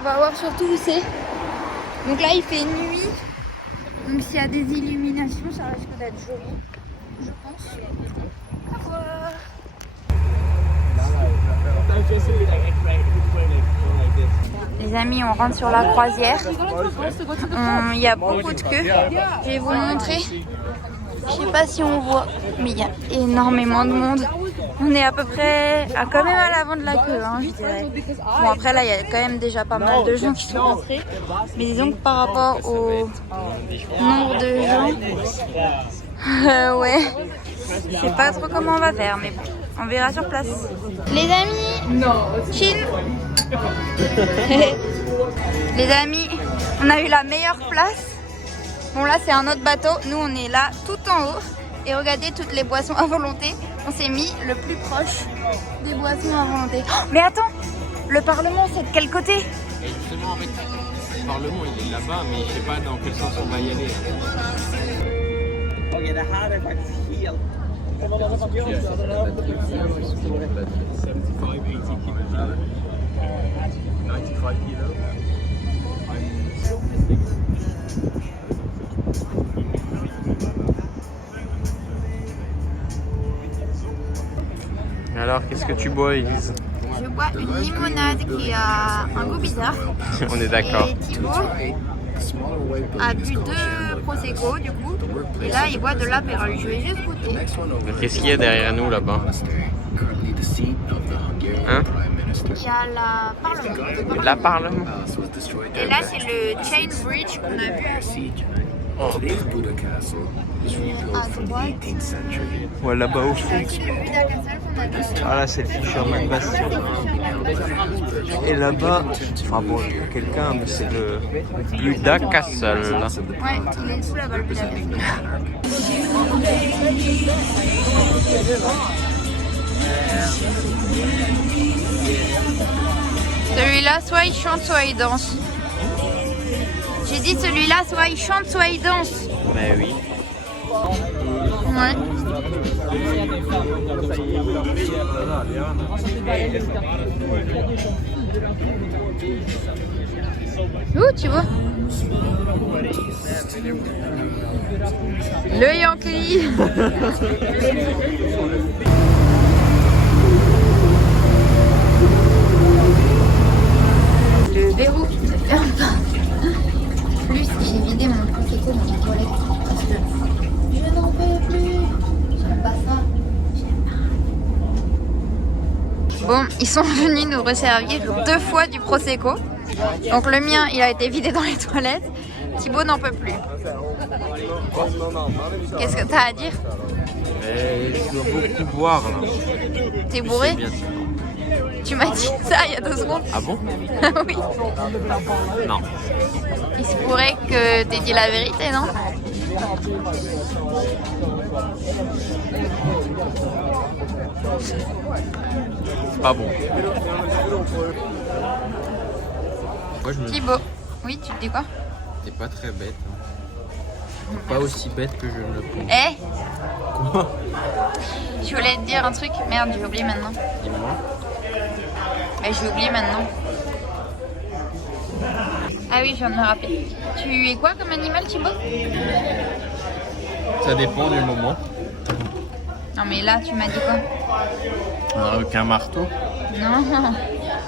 On va voir surtout où c'est. Donc là, il fait nuit. Donc s'il y a des illuminations, ça risque d'être joli, je pense. Au revoir. Les amis, on rentre sur la croisière. Il y a beaucoup de queues. Je vais vous montrer. Je sais pas si on voit, mais il y a énormément de monde. On est à peu près quand même à l'avant de la queue, hein, je dirais. Bon, après là, il y a quand même déjà pas mal de gens qui sont rentrés. Mais disons que par rapport au nombre de gens, ouais, je sais pas trop comment on va faire, mais bon, on verra sur place. Les amis, Chine. Les amis, on a eu la meilleure place. Bon là c'est un autre bateau, nous on est là tout en haut. Et regardez toutes les boissons à volonté. On s'est mis le plus proche des boissons à volonté. Oh, mais attends, le Parlement c'est de quel côté? Et justement, en fait, le Parlement il est là-bas, mais je sais pas dans quel sens on va y aller. Ok, the harder part is here. 75, 80 kilos. 95 kilos. Alors, qu'est-ce que tu bois, Elise? Je bois une limonade qui a un goût bizarre. On est d'accord. Et Thibaut a bu 2 Prosecco du coup. Et là, il boit de l'apérole. Je vais juste goûter. Qu'est-ce qu'il y a derrière nous là-bas? Hein? Il y a la Parlement. La Parlement? Et là, c'est le Chain Bridge qu'on a vu. Oh. À droite. Ouais, là-bas au fond. C'est aussi le Buda Castle qu'on a vu. Ah là, c'est le Fisherman Bastion. Et là-bas, enfin bon, il y a quelqu'un, mais c'est le Buda Castle. Ouais, il est tout là-bas le Buda Castle. Celui-là, soit il chante, soit il danse. J'ai dit celui-là, soit il chante, soit il danse. Mais oui. Ouais. Où tu vois? Le Yankee. Le verrou qui ne ferme pas. Plus j'ai vidé mon prosecco dans les toilettes parce que je n'en peux plus. J'aime pas ça. Bon, ils sont venus nous resservir 2 fois du prosecco. Donc le mien, il a été vidé dans les toilettes. Thibaut n'en peut plus. Qu'est-ce que t'as à dire? Je dois beaucoup boire là. T'es bourré? Tu m'as dit ça il y a 2 secondes. Ah bon? Oui. Non. Il se pourrait que t'aies dit la vérité, non? C'est pas bon. Moi, je me... Thibaut, oui, tu te dis quoi? T'es pas très bête. Hein. Pas aussi bête que je ne le pense. Eh, Quoi? je voulais te dire un truc. Merde, j'ai oublié maintenant. Dis-moi. Mais j'ai oublié maintenant. Ah oui, je viens de me rappeler. Tu es quoi comme animal, Thibaut? Ça dépend du moment. Non mais là, tu m'as dit quoi? Un requin marteau? Non,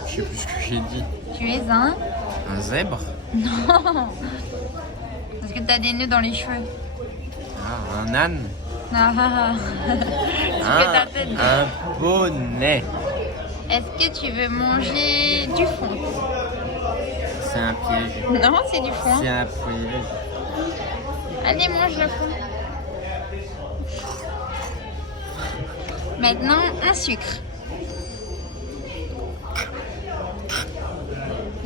Je sais plus ce que j'ai dit. tu es un... Un zèbre? Non. Parce que t'as des nœuds dans les cheveux. Ah, un âne? Ah, tu fais ta tête. Un bonnet. Est-ce que tu veux manger du fond? C'est un piège. Non, c'est du fond. C'est un piège. Allez, mange le fond. Maintenant, un sucre.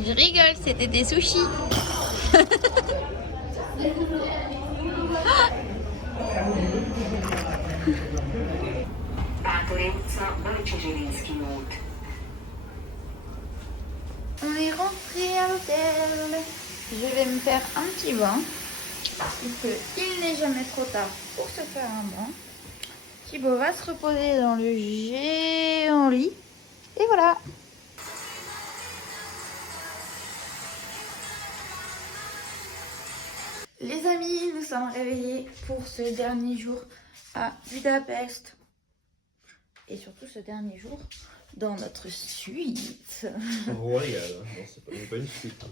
Je rigole, c'était des sushis. On est rentré à l'hôtel. Je vais me faire un petit bain. Puisqu'il n'est jamais trop tard pour se faire un bain. Thibaut va se reposer dans le géant lit. Et voilà. Les amis, nous sommes réveillés pour ce dernier jour à Budapest. Et surtout ce dernier jour dans notre suite. Royal, non, c'est pas une suite.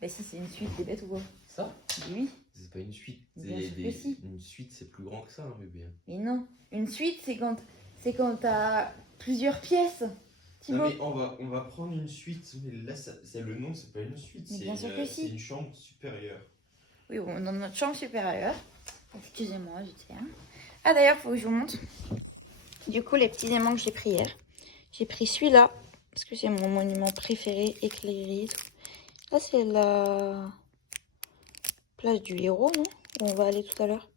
Bah si, c'est une suite, t'es bête ou quoi? Ça? Oui. C'est pas une suite. Bien sûr que si. Une suite, c'est plus grand que ça, hein, bébé. Mais non, une suite, c'est quand t'as plusieurs pièces. Thibaut. Non, mais on va prendre une suite, mais là, c'est le nom, c'est pas une suite, Mais bien sûr que si. c'est une chambre supérieure. Oui, bon, dans notre chambre supérieure. Excusez-moi, je tiens. Ah d'ailleurs, faut que je vous montre. Du coup, les petits aimants que j'ai pris hier. J'ai pris celui-là, parce que c'est mon monument préféré, éclairé et tout. Là, c'est la place du héros, non? Où on va aller tout à l'heure.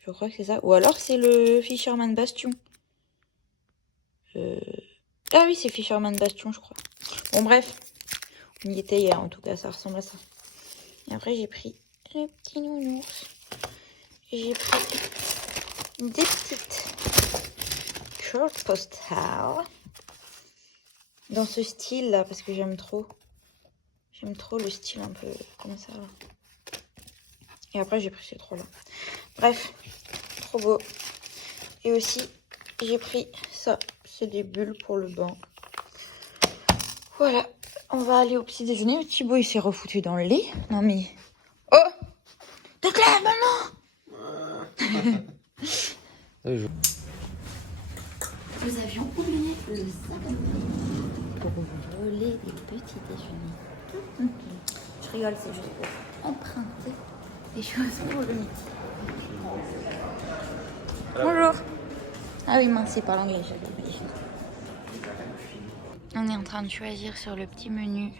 Je crois que c'est ça. Ou alors, c'est le Fisherman Bastion. Ah oui, c'est Fisherman Bastion, je crois. Bon, bref. On y était hier, en tout cas, ça ressemble à ça. Et après, j'ai pris le petit nounours. J'ai pris des petites cartes postales. Dans ce style-là, parce que j'aime trop. J'aime trop le style un peu comme ça, là. Et après, j'ai pris ces trois-là. Bref, trop beau. Et aussi, j'ai pris ça. C'est des bulles pour le bain. Voilà. On va aller au petit déjeuner. Thibaut, il s'est refoutu dans le lit. Non, mais... Oh! Te lève maintenant! Nous avions oublié le sac à dos pour voler des petits déjeuners. Je rigole, c'est juste pour emprunter des choses pour le midi. Bonjour. Ah oui, mince, il parle anglais, j'avais oublié. On est en train de choisir sur le petit menu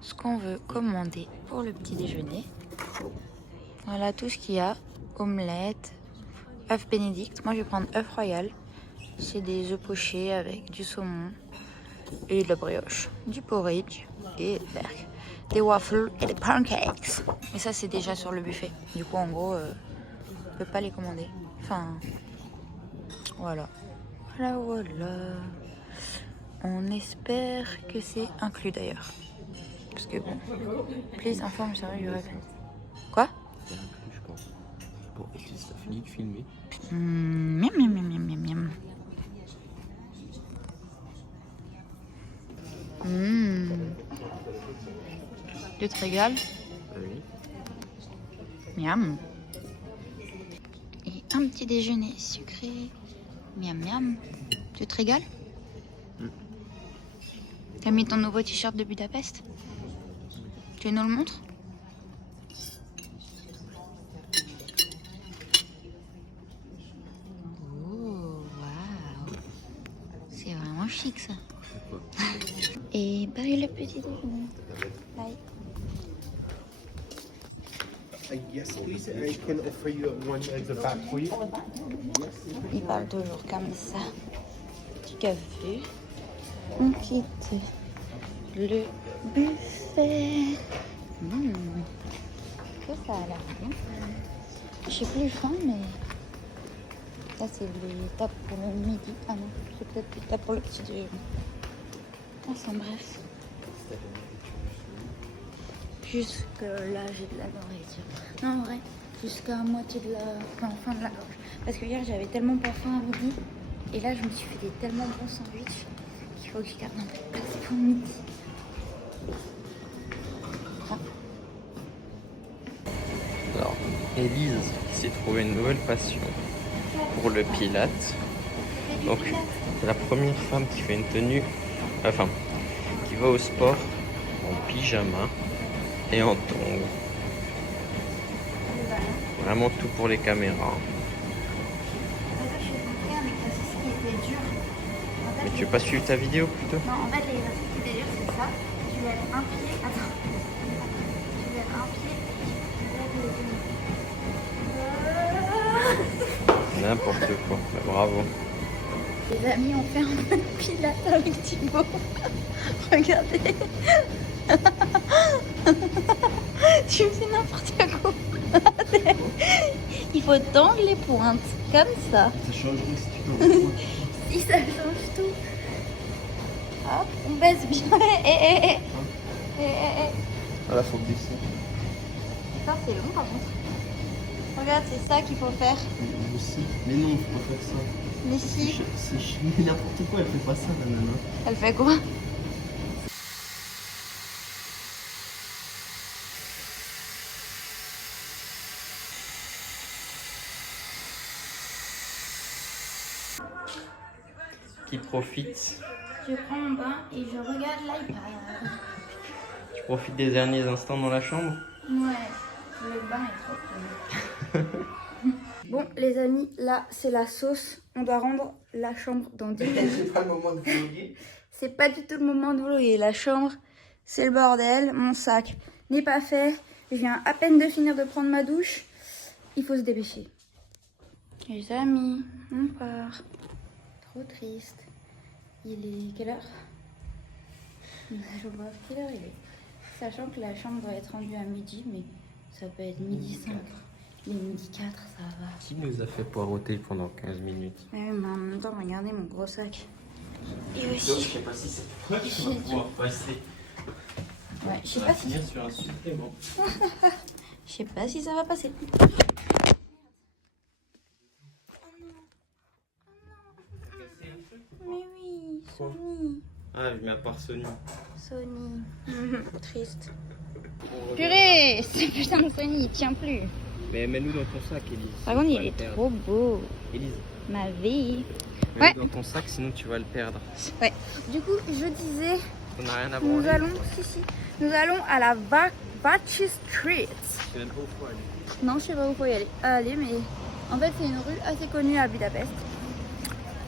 ce qu'on veut commander pour le petit déjeuner. Voilà tout ce qu'il y a. Omelette, œuf bénédicte. Moi, je vais prendre œuf royal. C'est des œufs pochés avec du saumon et de la brioche, du porridge et des waffles et des pancakes. Mais ça, c'est déjà sur le buffet. Du coup, en gros, on peut pas les commander. Enfin, Voilà. Voilà, voilà. On espère que c'est inclus d'ailleurs. Parce que bon, please informe sur your event. Quoi? C'est inclus, je pense. Bon, et puis ça finit de filmer. Miam, miam, miam, miam, miam, miam. Tu te régales? Oui. Miam. Et un petit déjeuner sucré. Miam, miam. Tu te régales? T'as mis ton nouveau t-shirt de Budapest? Tu nous le montres? Oh, waouh. C'est vraiment chic ça. Et bye le petit déjeuner. Bye. Yes, please. I can offer you one at the back for you. Il parle toujours comme ça. Petit café. On quitte le buffet. Que ça a l'air bien. Je sais plus faim, mais ça c'est l'étape pour le midi. Ah non, c'est peut-être l'étape pour le petit déjeuner. Enfin bref. Jusque là j'ai de la nourriture. Non en vrai, jusqu'à moitié de la fin de la gorge. Parce que hier j'avais tellement pas faim à midi. Et là je me suis fait des tellement bons sandwichs qu'il faut que je garde un peu de place pour midi. Ah. Alors, Élise s'est trouvée une nouvelle passion pour le pilates. Donc, c'est la première femme qui fait une tenue, enfin, qui va au sport en pyjama et en tongs. Vraiment tout pour les caméras. Mais tu veux pas suivre ta vidéo plutôt? Non, en fait, les exercices qui étaient durs, c'est ça. Tu lèves un pied. Attends. Tu lèves un pied. Tu lèves N'importe quoi, mais bravo. les amis ont fait un peu de pilates avec Thibaut. Regardez. Tu fais n'importe quoi. Il faut tendre les pointes, comme ça. Ça changerait si tu t'en Si ça change tout. Hop, on baisse bien. Voilà, faut baisser. Ça c'est long par contre. Regarde, c'est ça qu'il faut faire. Mais aussi. Mais non, faut pas faire ça. Mais si. C'est mais n'importe quoi, elle fait pas ça, la nana. Elle fait quoi? Qui profite? Je prends mon bain et je regarde l'iPad. Tu profites des derniers instants dans la chambre? Ouais, le bain est trop cool. Bon, les amis, là, c'est la sauce. On doit rendre la chambre dans 10 minutes. C'est pas le moment de vloguer. C'est pas du tout le moment de vloguer. La chambre, c'est le bordel. Mon sac n'est pas fait. Je viens à peine de finir de prendre ma douche. Il faut se dépêcher. Les amis, on part. Trop triste. Il est quelle heure? Je vois quelle heure il est. Sachant que la chambre doit être rendue à midi, mais ça peut être midi 5. Les midi 4, ça va. Qui nous a fait poireauter pendant 15 minutes? Mais en même temps, regardez mon gros sac. Et Je aussi. sais pas si c'est toi qui vas pouvoir passer. Ouais, je sais On pas va si. finir sur un supplément. Je sais pas si ça va passer. Mais oui, Sony. Ah, mais à part Sony. Sony. Triste. Purée, ce putain de Sony, il tient plus. Mais mets-nous dans ton sac, Élise. Par contre, Tu il vas le est perdre. trop beau. Élise, Ma vie. mets-nous Ouais. dans ton sac, sinon tu vas le perdre. Ouais. Du coup, je disais, On n'a rien à nous branler. allons, nous allons à la Bachi Street. Je sais même pas où faut aller. Non, je sais pas où il faut y aller, mais en fait, c'est une rue assez connue à Budapest.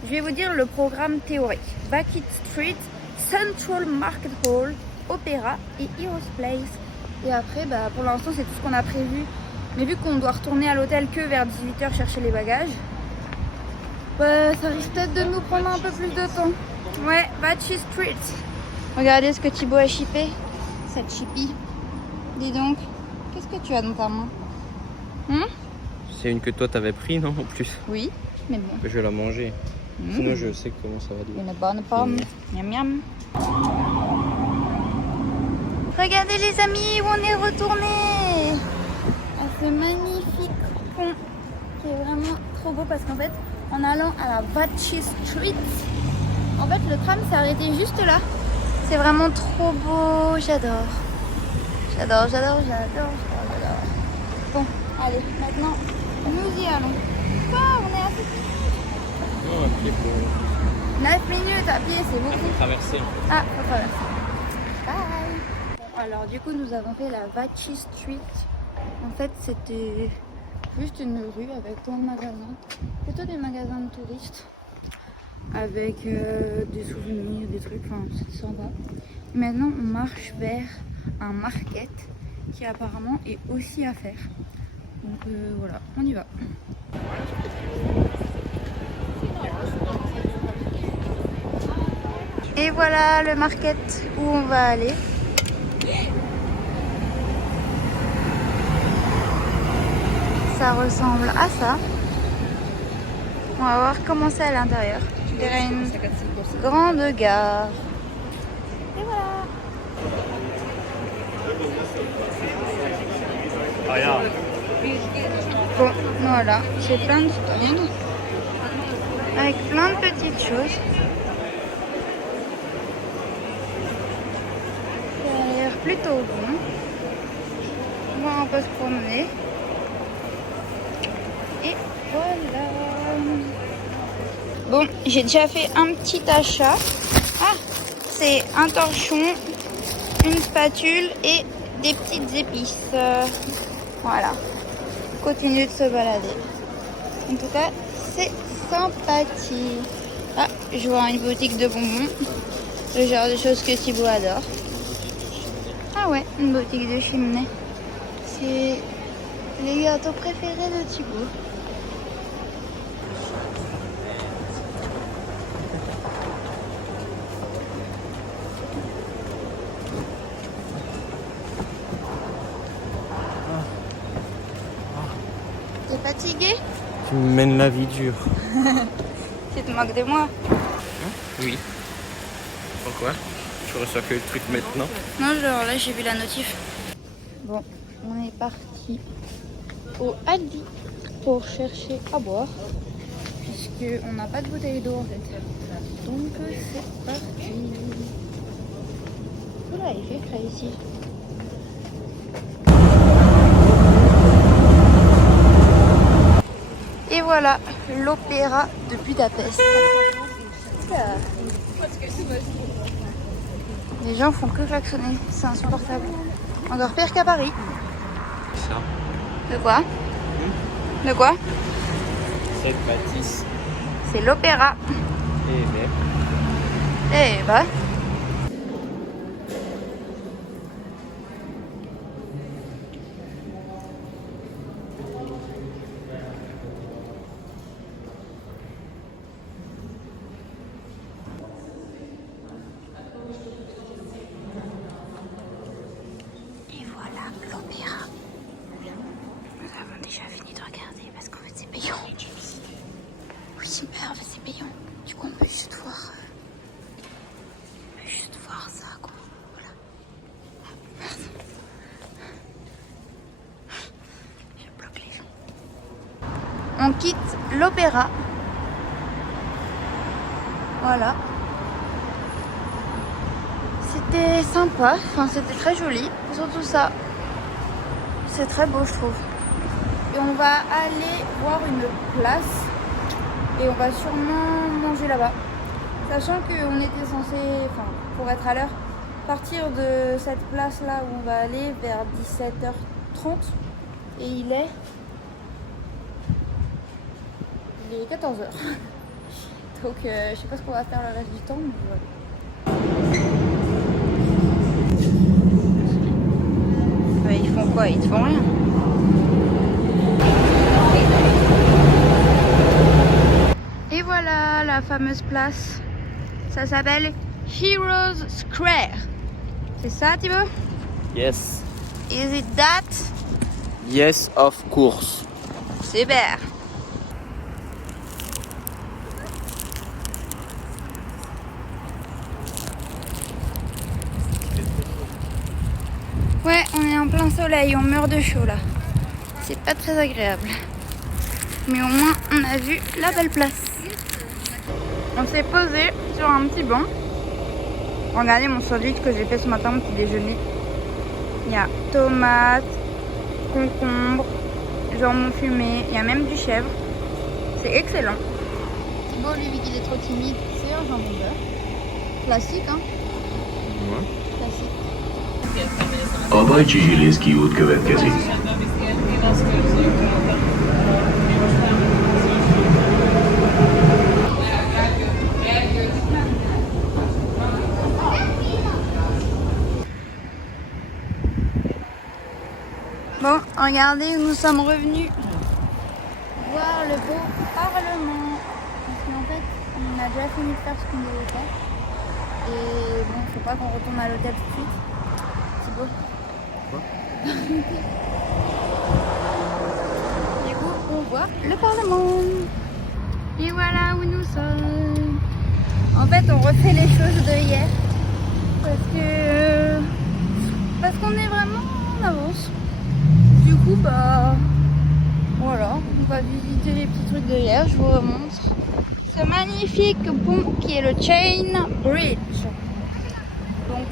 Je vais vous dire le programme théorique. Bachi Street, Central Market Hall, Opéra et Heroes Place. Et après, bah, pour l'instant, c'est tout ce qu'on a prévu. Mais vu qu'on doit retourner à l'hôtel que vers 18h chercher les bagages, bah, ça risque peut-être de nous prendre un peu plus de temps. Ouais, Bachi Street. Regardez ce que Thibaut a chippé. Cette chippie. Dis donc, qu'est-ce que tu as dans ta main? C'est une que toi t'avais pris, non, en plus? Oui. Mais bon. Je vais la manger. Mmh. Sinon, je sais comment ça va devenir. Une bonne pomme. Miam miam. Regardez les amis où on est retourné à ce magnifique pont qui est vraiment trop beau parce qu'en fait en allant à la Vachi Street, en fait le tram s'est arrêté juste là. C'est vraiment trop beau, j'adore. J'adore. Bon, allez, maintenant nous y allons. Oh, on est à 7 minutes. Non, à pied pour 9 minutes à pied, c'est beaucoup. traverser. Ah, faut traverser. Bye. Bon, alors du coup nous avons fait la Vachi Street. En fait c'était juste une rue avec plein de magasins. Plutôt des magasins de touristes. Avec des souvenirs, des trucs, enfin c'est sympa. Maintenant on marche vers un market qui apparemment est aussi à faire. Donc voilà, on y va. Et voilà le market où on va aller. Ça ressemble à ça. On va voir comment c'est à l'intérieur. Je dirais une grande gare. Et voilà. Bon, voilà, c'est plein de stands avec plein de petites choses. Ça a l'air plutôt bon. Bon, on peut se promener. Et voilà. Bon, j'ai déjà fait un petit achat. Ah, c'est un torchon, une spatule et des petites épices. Voilà. Continue de se balader. En tout cas, c'est sympathique. Ah, je vois une boutique de bonbons. Le genre de choses que Thibaut adore. Ah ouais, une boutique de cheminée. C'est les gâteaux préférés de Thibaut. T'es fatigué? Tu me mènes la vie dure. Tu te moques de moi? Oui. Pourquoi? Tu reçois que le truc maintenant? Non, genre là j'ai vu la notif. Bon, on est parti au Aldi pour chercher à boire. Puisque on n'a pas de bouteille d'eau en fait. Donc c'est parti. Oula, il fait frais ici. Et voilà, l'opéra de Budapest. Les gens font que klaxonner, c'est insupportable. Encore pire qu'à Paris. Ça. De quoi? De quoi? Cette bâtisse. C'est l'opéra. Et même. Eh bah. Et voilà l'opéra. Nous avons déjà fini de regarder parce qu'en fait c'est payant. Oui, mais en fait c'est payant. Du coup on peut juste voir. Ça quoi. Voilà. Ah, merde. Je bloque les gens. On quitte l'opéra. Voilà. C'était sympa, enfin c'était très joli. Surtout ça. C'est très beau je trouve. Et on va aller voir une place. Et on va sûrement manger là-bas. Sachant qu'on était censé, enfin pour être à l'heure, partir de cette place là où on va aller vers 17h30. Et il est 14h. Donc je sais pas ce qu'on va faire le reste du temps. Mais voilà. Ouais, ils font quoi? Ils te font rien. Et voilà la fameuse place. Ça s'appelle Heroes Square. C'est ça Thibaut? Yes. Is it that? Yes, of course. Super. Ouais, on est en plein soleil, on meurt de chaud là. C'est pas très agréable. Mais au moins, on a vu la belle place. On s'est posé sur un petit banc. Regardez mon sandwich que j'ai fait ce matin, mon petit déjeuner. Il y a tomates, concombre, jambon fumé, il y a même du chèvre. C'est excellent. Thibaut, lui, vu qu'il est trop timide, c'est un jambon beurre. Classique, hein? Ouais. Classique. A Bajcsi Zsilinszky út következik. Bon, regardez où nous sommes revenus voir le beau Parlement. Parce qu'en fait, on a déjà fini de faire ce qu'on devait faire. Et bon, faut pas qu'on retourne à l'hôtel tout de suite. Thibaut. Quoi? Du coup, on voit le Parlement. Et voilà où nous sommes. En fait, on refait les choses de hier. Parce qu'on est vraiment en avance. Du coup, bah voilà, on va visiter les petits trucs de hier, je vous remontre. Ce magnifique pont qui est le Chain Bridge. Donc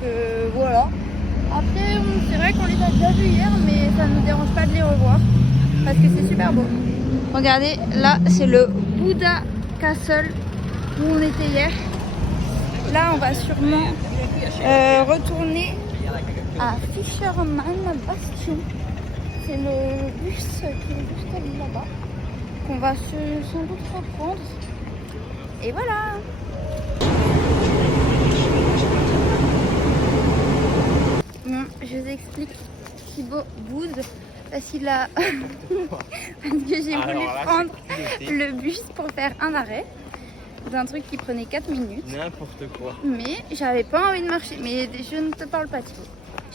voilà. Après, c'est vrai qu'on les a déjà vus hier, mais ça ne nous dérange pas de les revoir. Parce que c'est super beau. Regardez, là c'est le Buddha Castle où on était hier. Là, on va sûrement retourner à Fisherman Bastion. C'est le bus qui est juste là-bas, qu'on va sans doute reprendre. Et voilà. Bon, je vous explique. Thibaut boude parce qu'il a... parce que j'ai voulu prendre le bus pour faire un arrêt d'un truc qui prenait 4 minutes. N'importe quoi. Mais j'avais pas envie de marcher. Mais je ne te parle pas, Thibaut.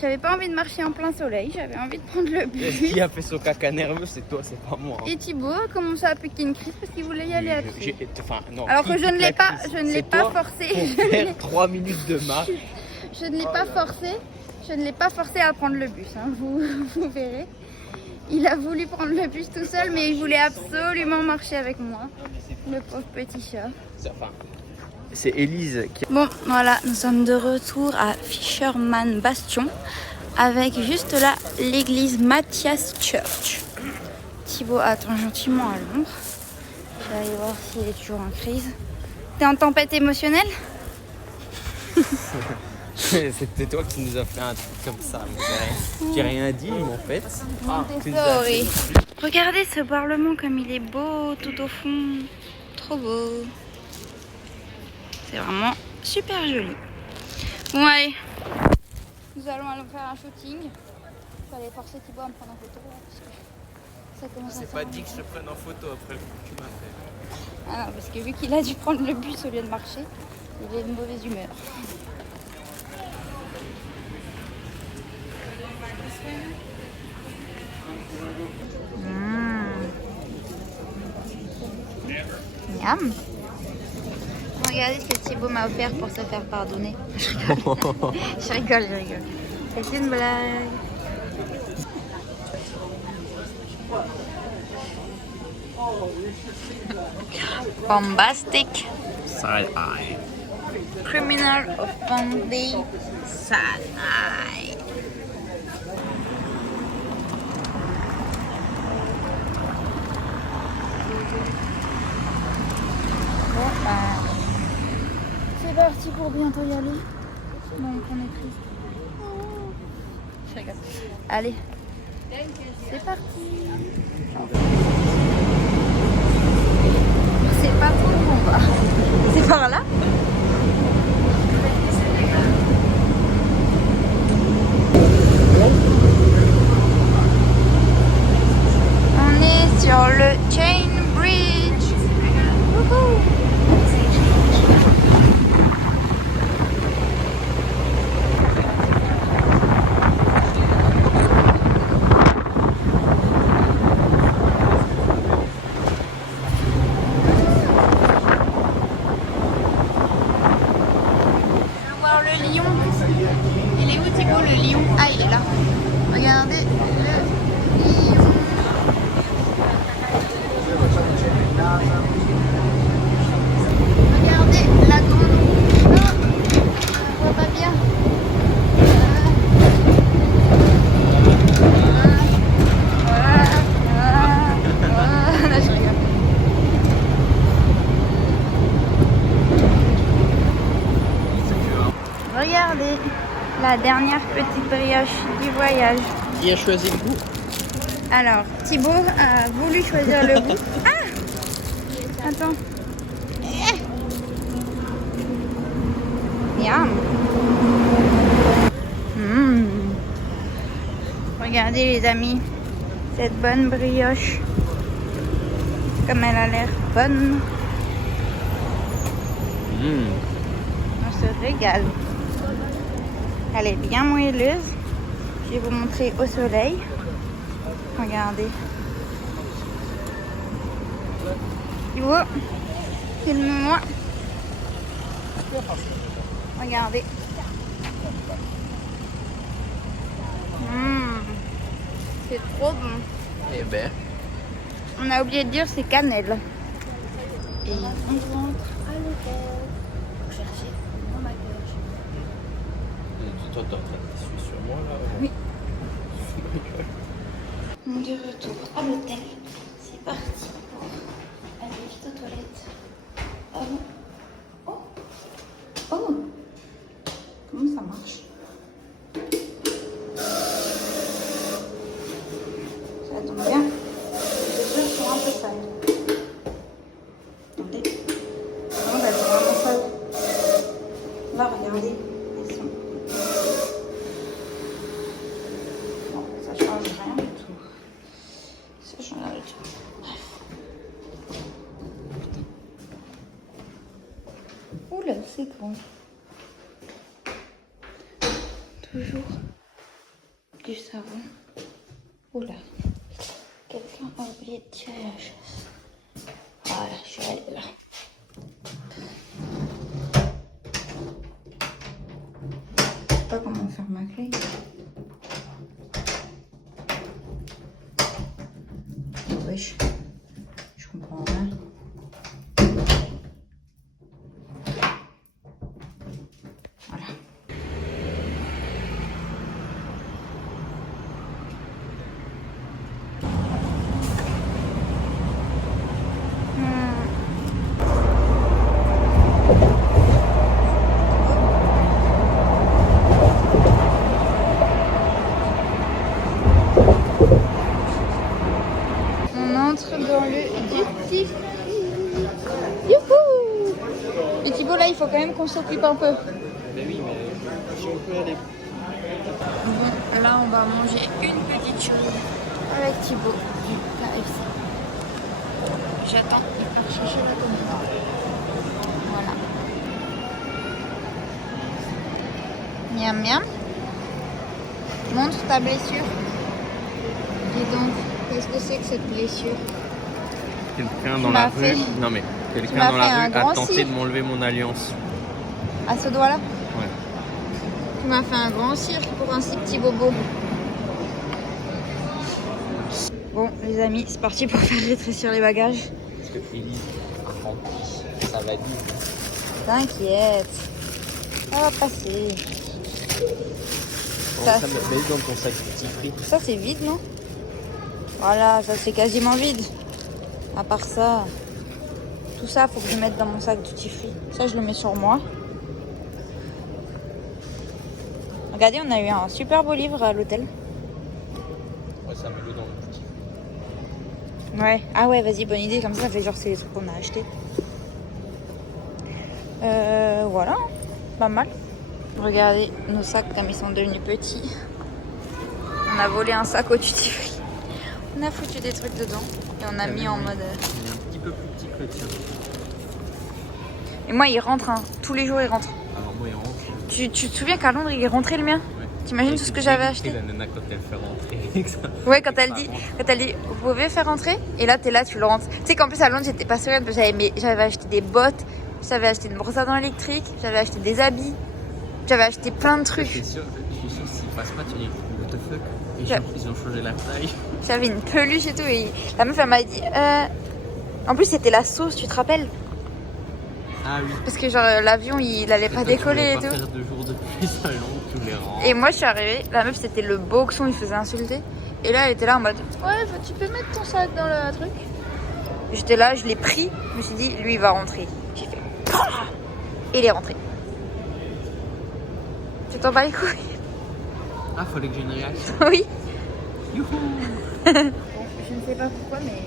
J'avais pas envie de marcher en plein soleil, j'avais envie de prendre le bus. Qui a fait son caca nerveux, c'est toi, c'est pas moi. Et Thibaut a commencé à piquer une crise parce qu'il voulait y aller à pied. Non, Alors que je ne l'ai pas, forcé. Pour faire 3 minutes de marche. Je ne l'ai pas forcé. Je ne l'ai pas forcé à prendre le bus. Hein. Vous verrez. Il a voulu prendre le bus tout seul, mais il voulait absolument marcher avec moi. Le pauvre petit chat. C'est Élise qui... Bon, voilà, nous sommes de retour à Fisherman Bastion avec juste là l'église Matthias Church. Thibaut attend gentiment à l'ombre. Je vais aller voir s'il est toujours en crise. T'es en tempête émotionnelle? C'était toi qui nous a fait un truc comme ça. J'ai rien dit, mais en fait... Sorry. Regardez ce parlement comme il est beau tout au fond. Trop beau. C'est vraiment super joli. Bon allez, nous allons aller faire un shooting. Il fallait forcer Thibaut à me prendre en photo là, parce que ça commence à C'est pas dit que je te prenne en photo après le coup que tu m'as fait. Ah non, parce que vu qu'il a dû prendre le bus au lieu de marcher, il est de mauvaise humeur. Miam. Regardez ce que Thibaut m'a offert pour se faire pardonner. Je rigole. C'est une blague. Bombastic. Side eye. Criminal offending. Sad eye. Bon, bah, c'est parti pour bientôt y aller. Donc on est triste. Je rigole. Allez, c'est parti. C'est pas trop où on va. C'est par là. On est sur le Chain Bridge. Wouhou. Je veux voir le lion. Il est où, Thibaut, le lion. Ah, il est là. Regardez le lion. Regardez la grande roue. Non, on voit pas bien. Là, je regarde. Regardez la dernière petite brioche du voyage. Qui a choisi le goût? Alors, Thibaut a voulu choisir le goût. Ah! Attends. Miam. Regardez les amis, cette bonne brioche. Comme elle a l'air bonne. On se régale. Elle est bien moelleuse. Je vais vous montrer au soleil. Regardez. Thibaut, filme-moi. Regardez. C'est trop bon. Eh ben. On a oublié de dire c'est cannelle. Et on rentre à l'hôtel pour chercher mon bagage. Toi, t'es en train de suivre sur moi là? Oui. De retour à l'hôtel. C'est parti pour aller vite aux toilettes. Oh. Oh. Oh. Comment ça marche? Ça tombe bien. Les chaussures sont un peu sales. Attendez. Non, elles sont vraiment sales. Là, regardez. Elles sont... Bon, ça change rien du tout. Ça change rien du tout. Bref. Oula, c'est grand. Toujours du savon. Oula. Quelqu'un a oublié de tirer la chaise. Voilà, je suis allée là. Je sais pas comment faire ma clé. Wesh. Je comprends rien. Voilà. On entre dans le duty free. Youhou! Et Thibaut, là, il faut quand même qu'on s'occupe un peu. Mais oui, mais si on peut aller. Bon, là, on va manger une petite chose avec Thibaut du KFC. J'attends de faire chercher la commande. Voilà. Miam miam. Montre ta blessure. Dis donc, qu'est-ce que c'est que cette blessure? Quelqu'un Tu dans la m'as fait- rue. Non mais quelqu'un m'as dans fait la un rue a grand tenté cire. de m'enlever mon alliance. À ce doigt-là? Ouais. Tu m'as fait un grand cirque pour un si petit bobo. Bon, les amis, c'est parti pour faire rétrécir les bagages. Parce que Elise remplit, ça va dire. T'inquiète, ça va passer. Ça, Ça me met dans ton sac de petit frites. ça c'est vide, non? Voilà, ça c'est quasiment vide. À part ça, tout ça, faut que je mette dans mon sac duty free. Ça, je le mets sur moi. Regardez, on a eu un super beau livre à l'hôtel. Ouais, ça met-le dans le petit. Ouais. Ah ouais, vas-y, bonne idée. Comme ça fait genre c'est les trucs qu'on a achetés. Voilà, pas mal. Regardez nos sacs comme ils sont devenus petits. On a volé un sac au duty free. On a foutu des trucs dedans et on a mis en mode. Il est un petit peu plus petit que le tien. Et moi, il rentre, hein. Tous les jours, il rentre. Alors moi, il rentre. Tu te souviens qu'à Londres, il est rentré le mien? Ouais. T'imagines tout ce que j'avais acheté? La nana quand elle fait rentrer. Ouais, quand elle dit, vous pouvez faire rentrer, et là, t'es là, tu le rentres. Tu sais qu'en plus à Londres, j'étais pas sereine parce que j'avais acheté des bottes, j'avais acheté une brosse à dents électrique, j'avais acheté des habits, j'avais acheté plein de Je trucs. suis sûr que passe pas, tu dis what the fuck. Et Ouais. ils ont changé la taille. J'avais une peluche et tout. Et la meuf, elle m'a dit. En plus, c'était la sauce, tu te rappelles? Ah oui. Parce que genre l'avion il allait pas décoller et Tu voulais tout. pas faire 2 jours de plus à Londres, tu les rends. Et moi je suis arrivée, la meuf c'était le boxon, il faisait insulter. Et là elle était là en mode ouais bah, tu peux mettre ton sac dans le truc. J'étais là, je l'ai pris, je me suis dit lui il va rentrer. J'ai fait Pah et il est rentré. Tu t'en bats les couilles? Ah, fallait que j'ai une réaction. Oui. Youhou. Bon, je ne sais pas pourquoi mais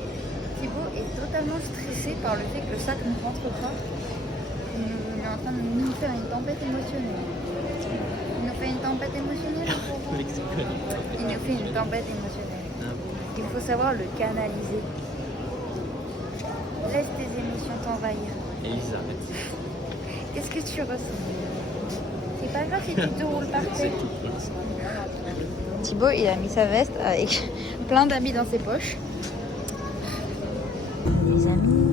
Thibaut est totalement stressé par le fait que le sac ne rentre pas. Il est en train de nous faire une tempête émotionnelle. Il nous fait une tempête émotionnelle. Il nous fait une tempête émotionnelle. Il faut savoir le canaliser. Laisse tes émotions t'envahir. Elisabeth. Qu'est-ce que tu ressens? C'est pas grave si tu te roules par terre. Thibaut, il a mis sa veste avec plein d'habits dans ses poches. Les amis.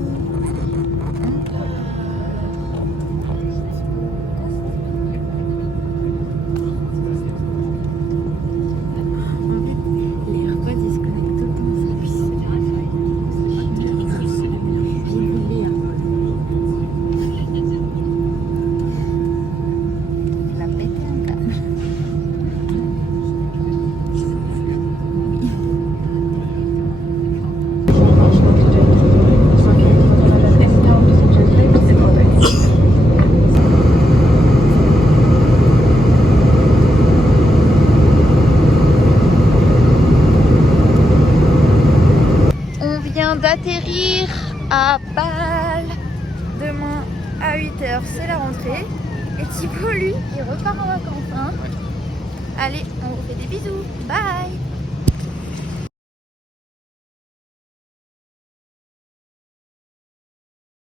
D'atterrir à Bâle. Demain à 8h, c'est la rentrée. Et Thibaut, lui, il repart en vacances. Hein. Allez, on vous fait des bisous. Bye.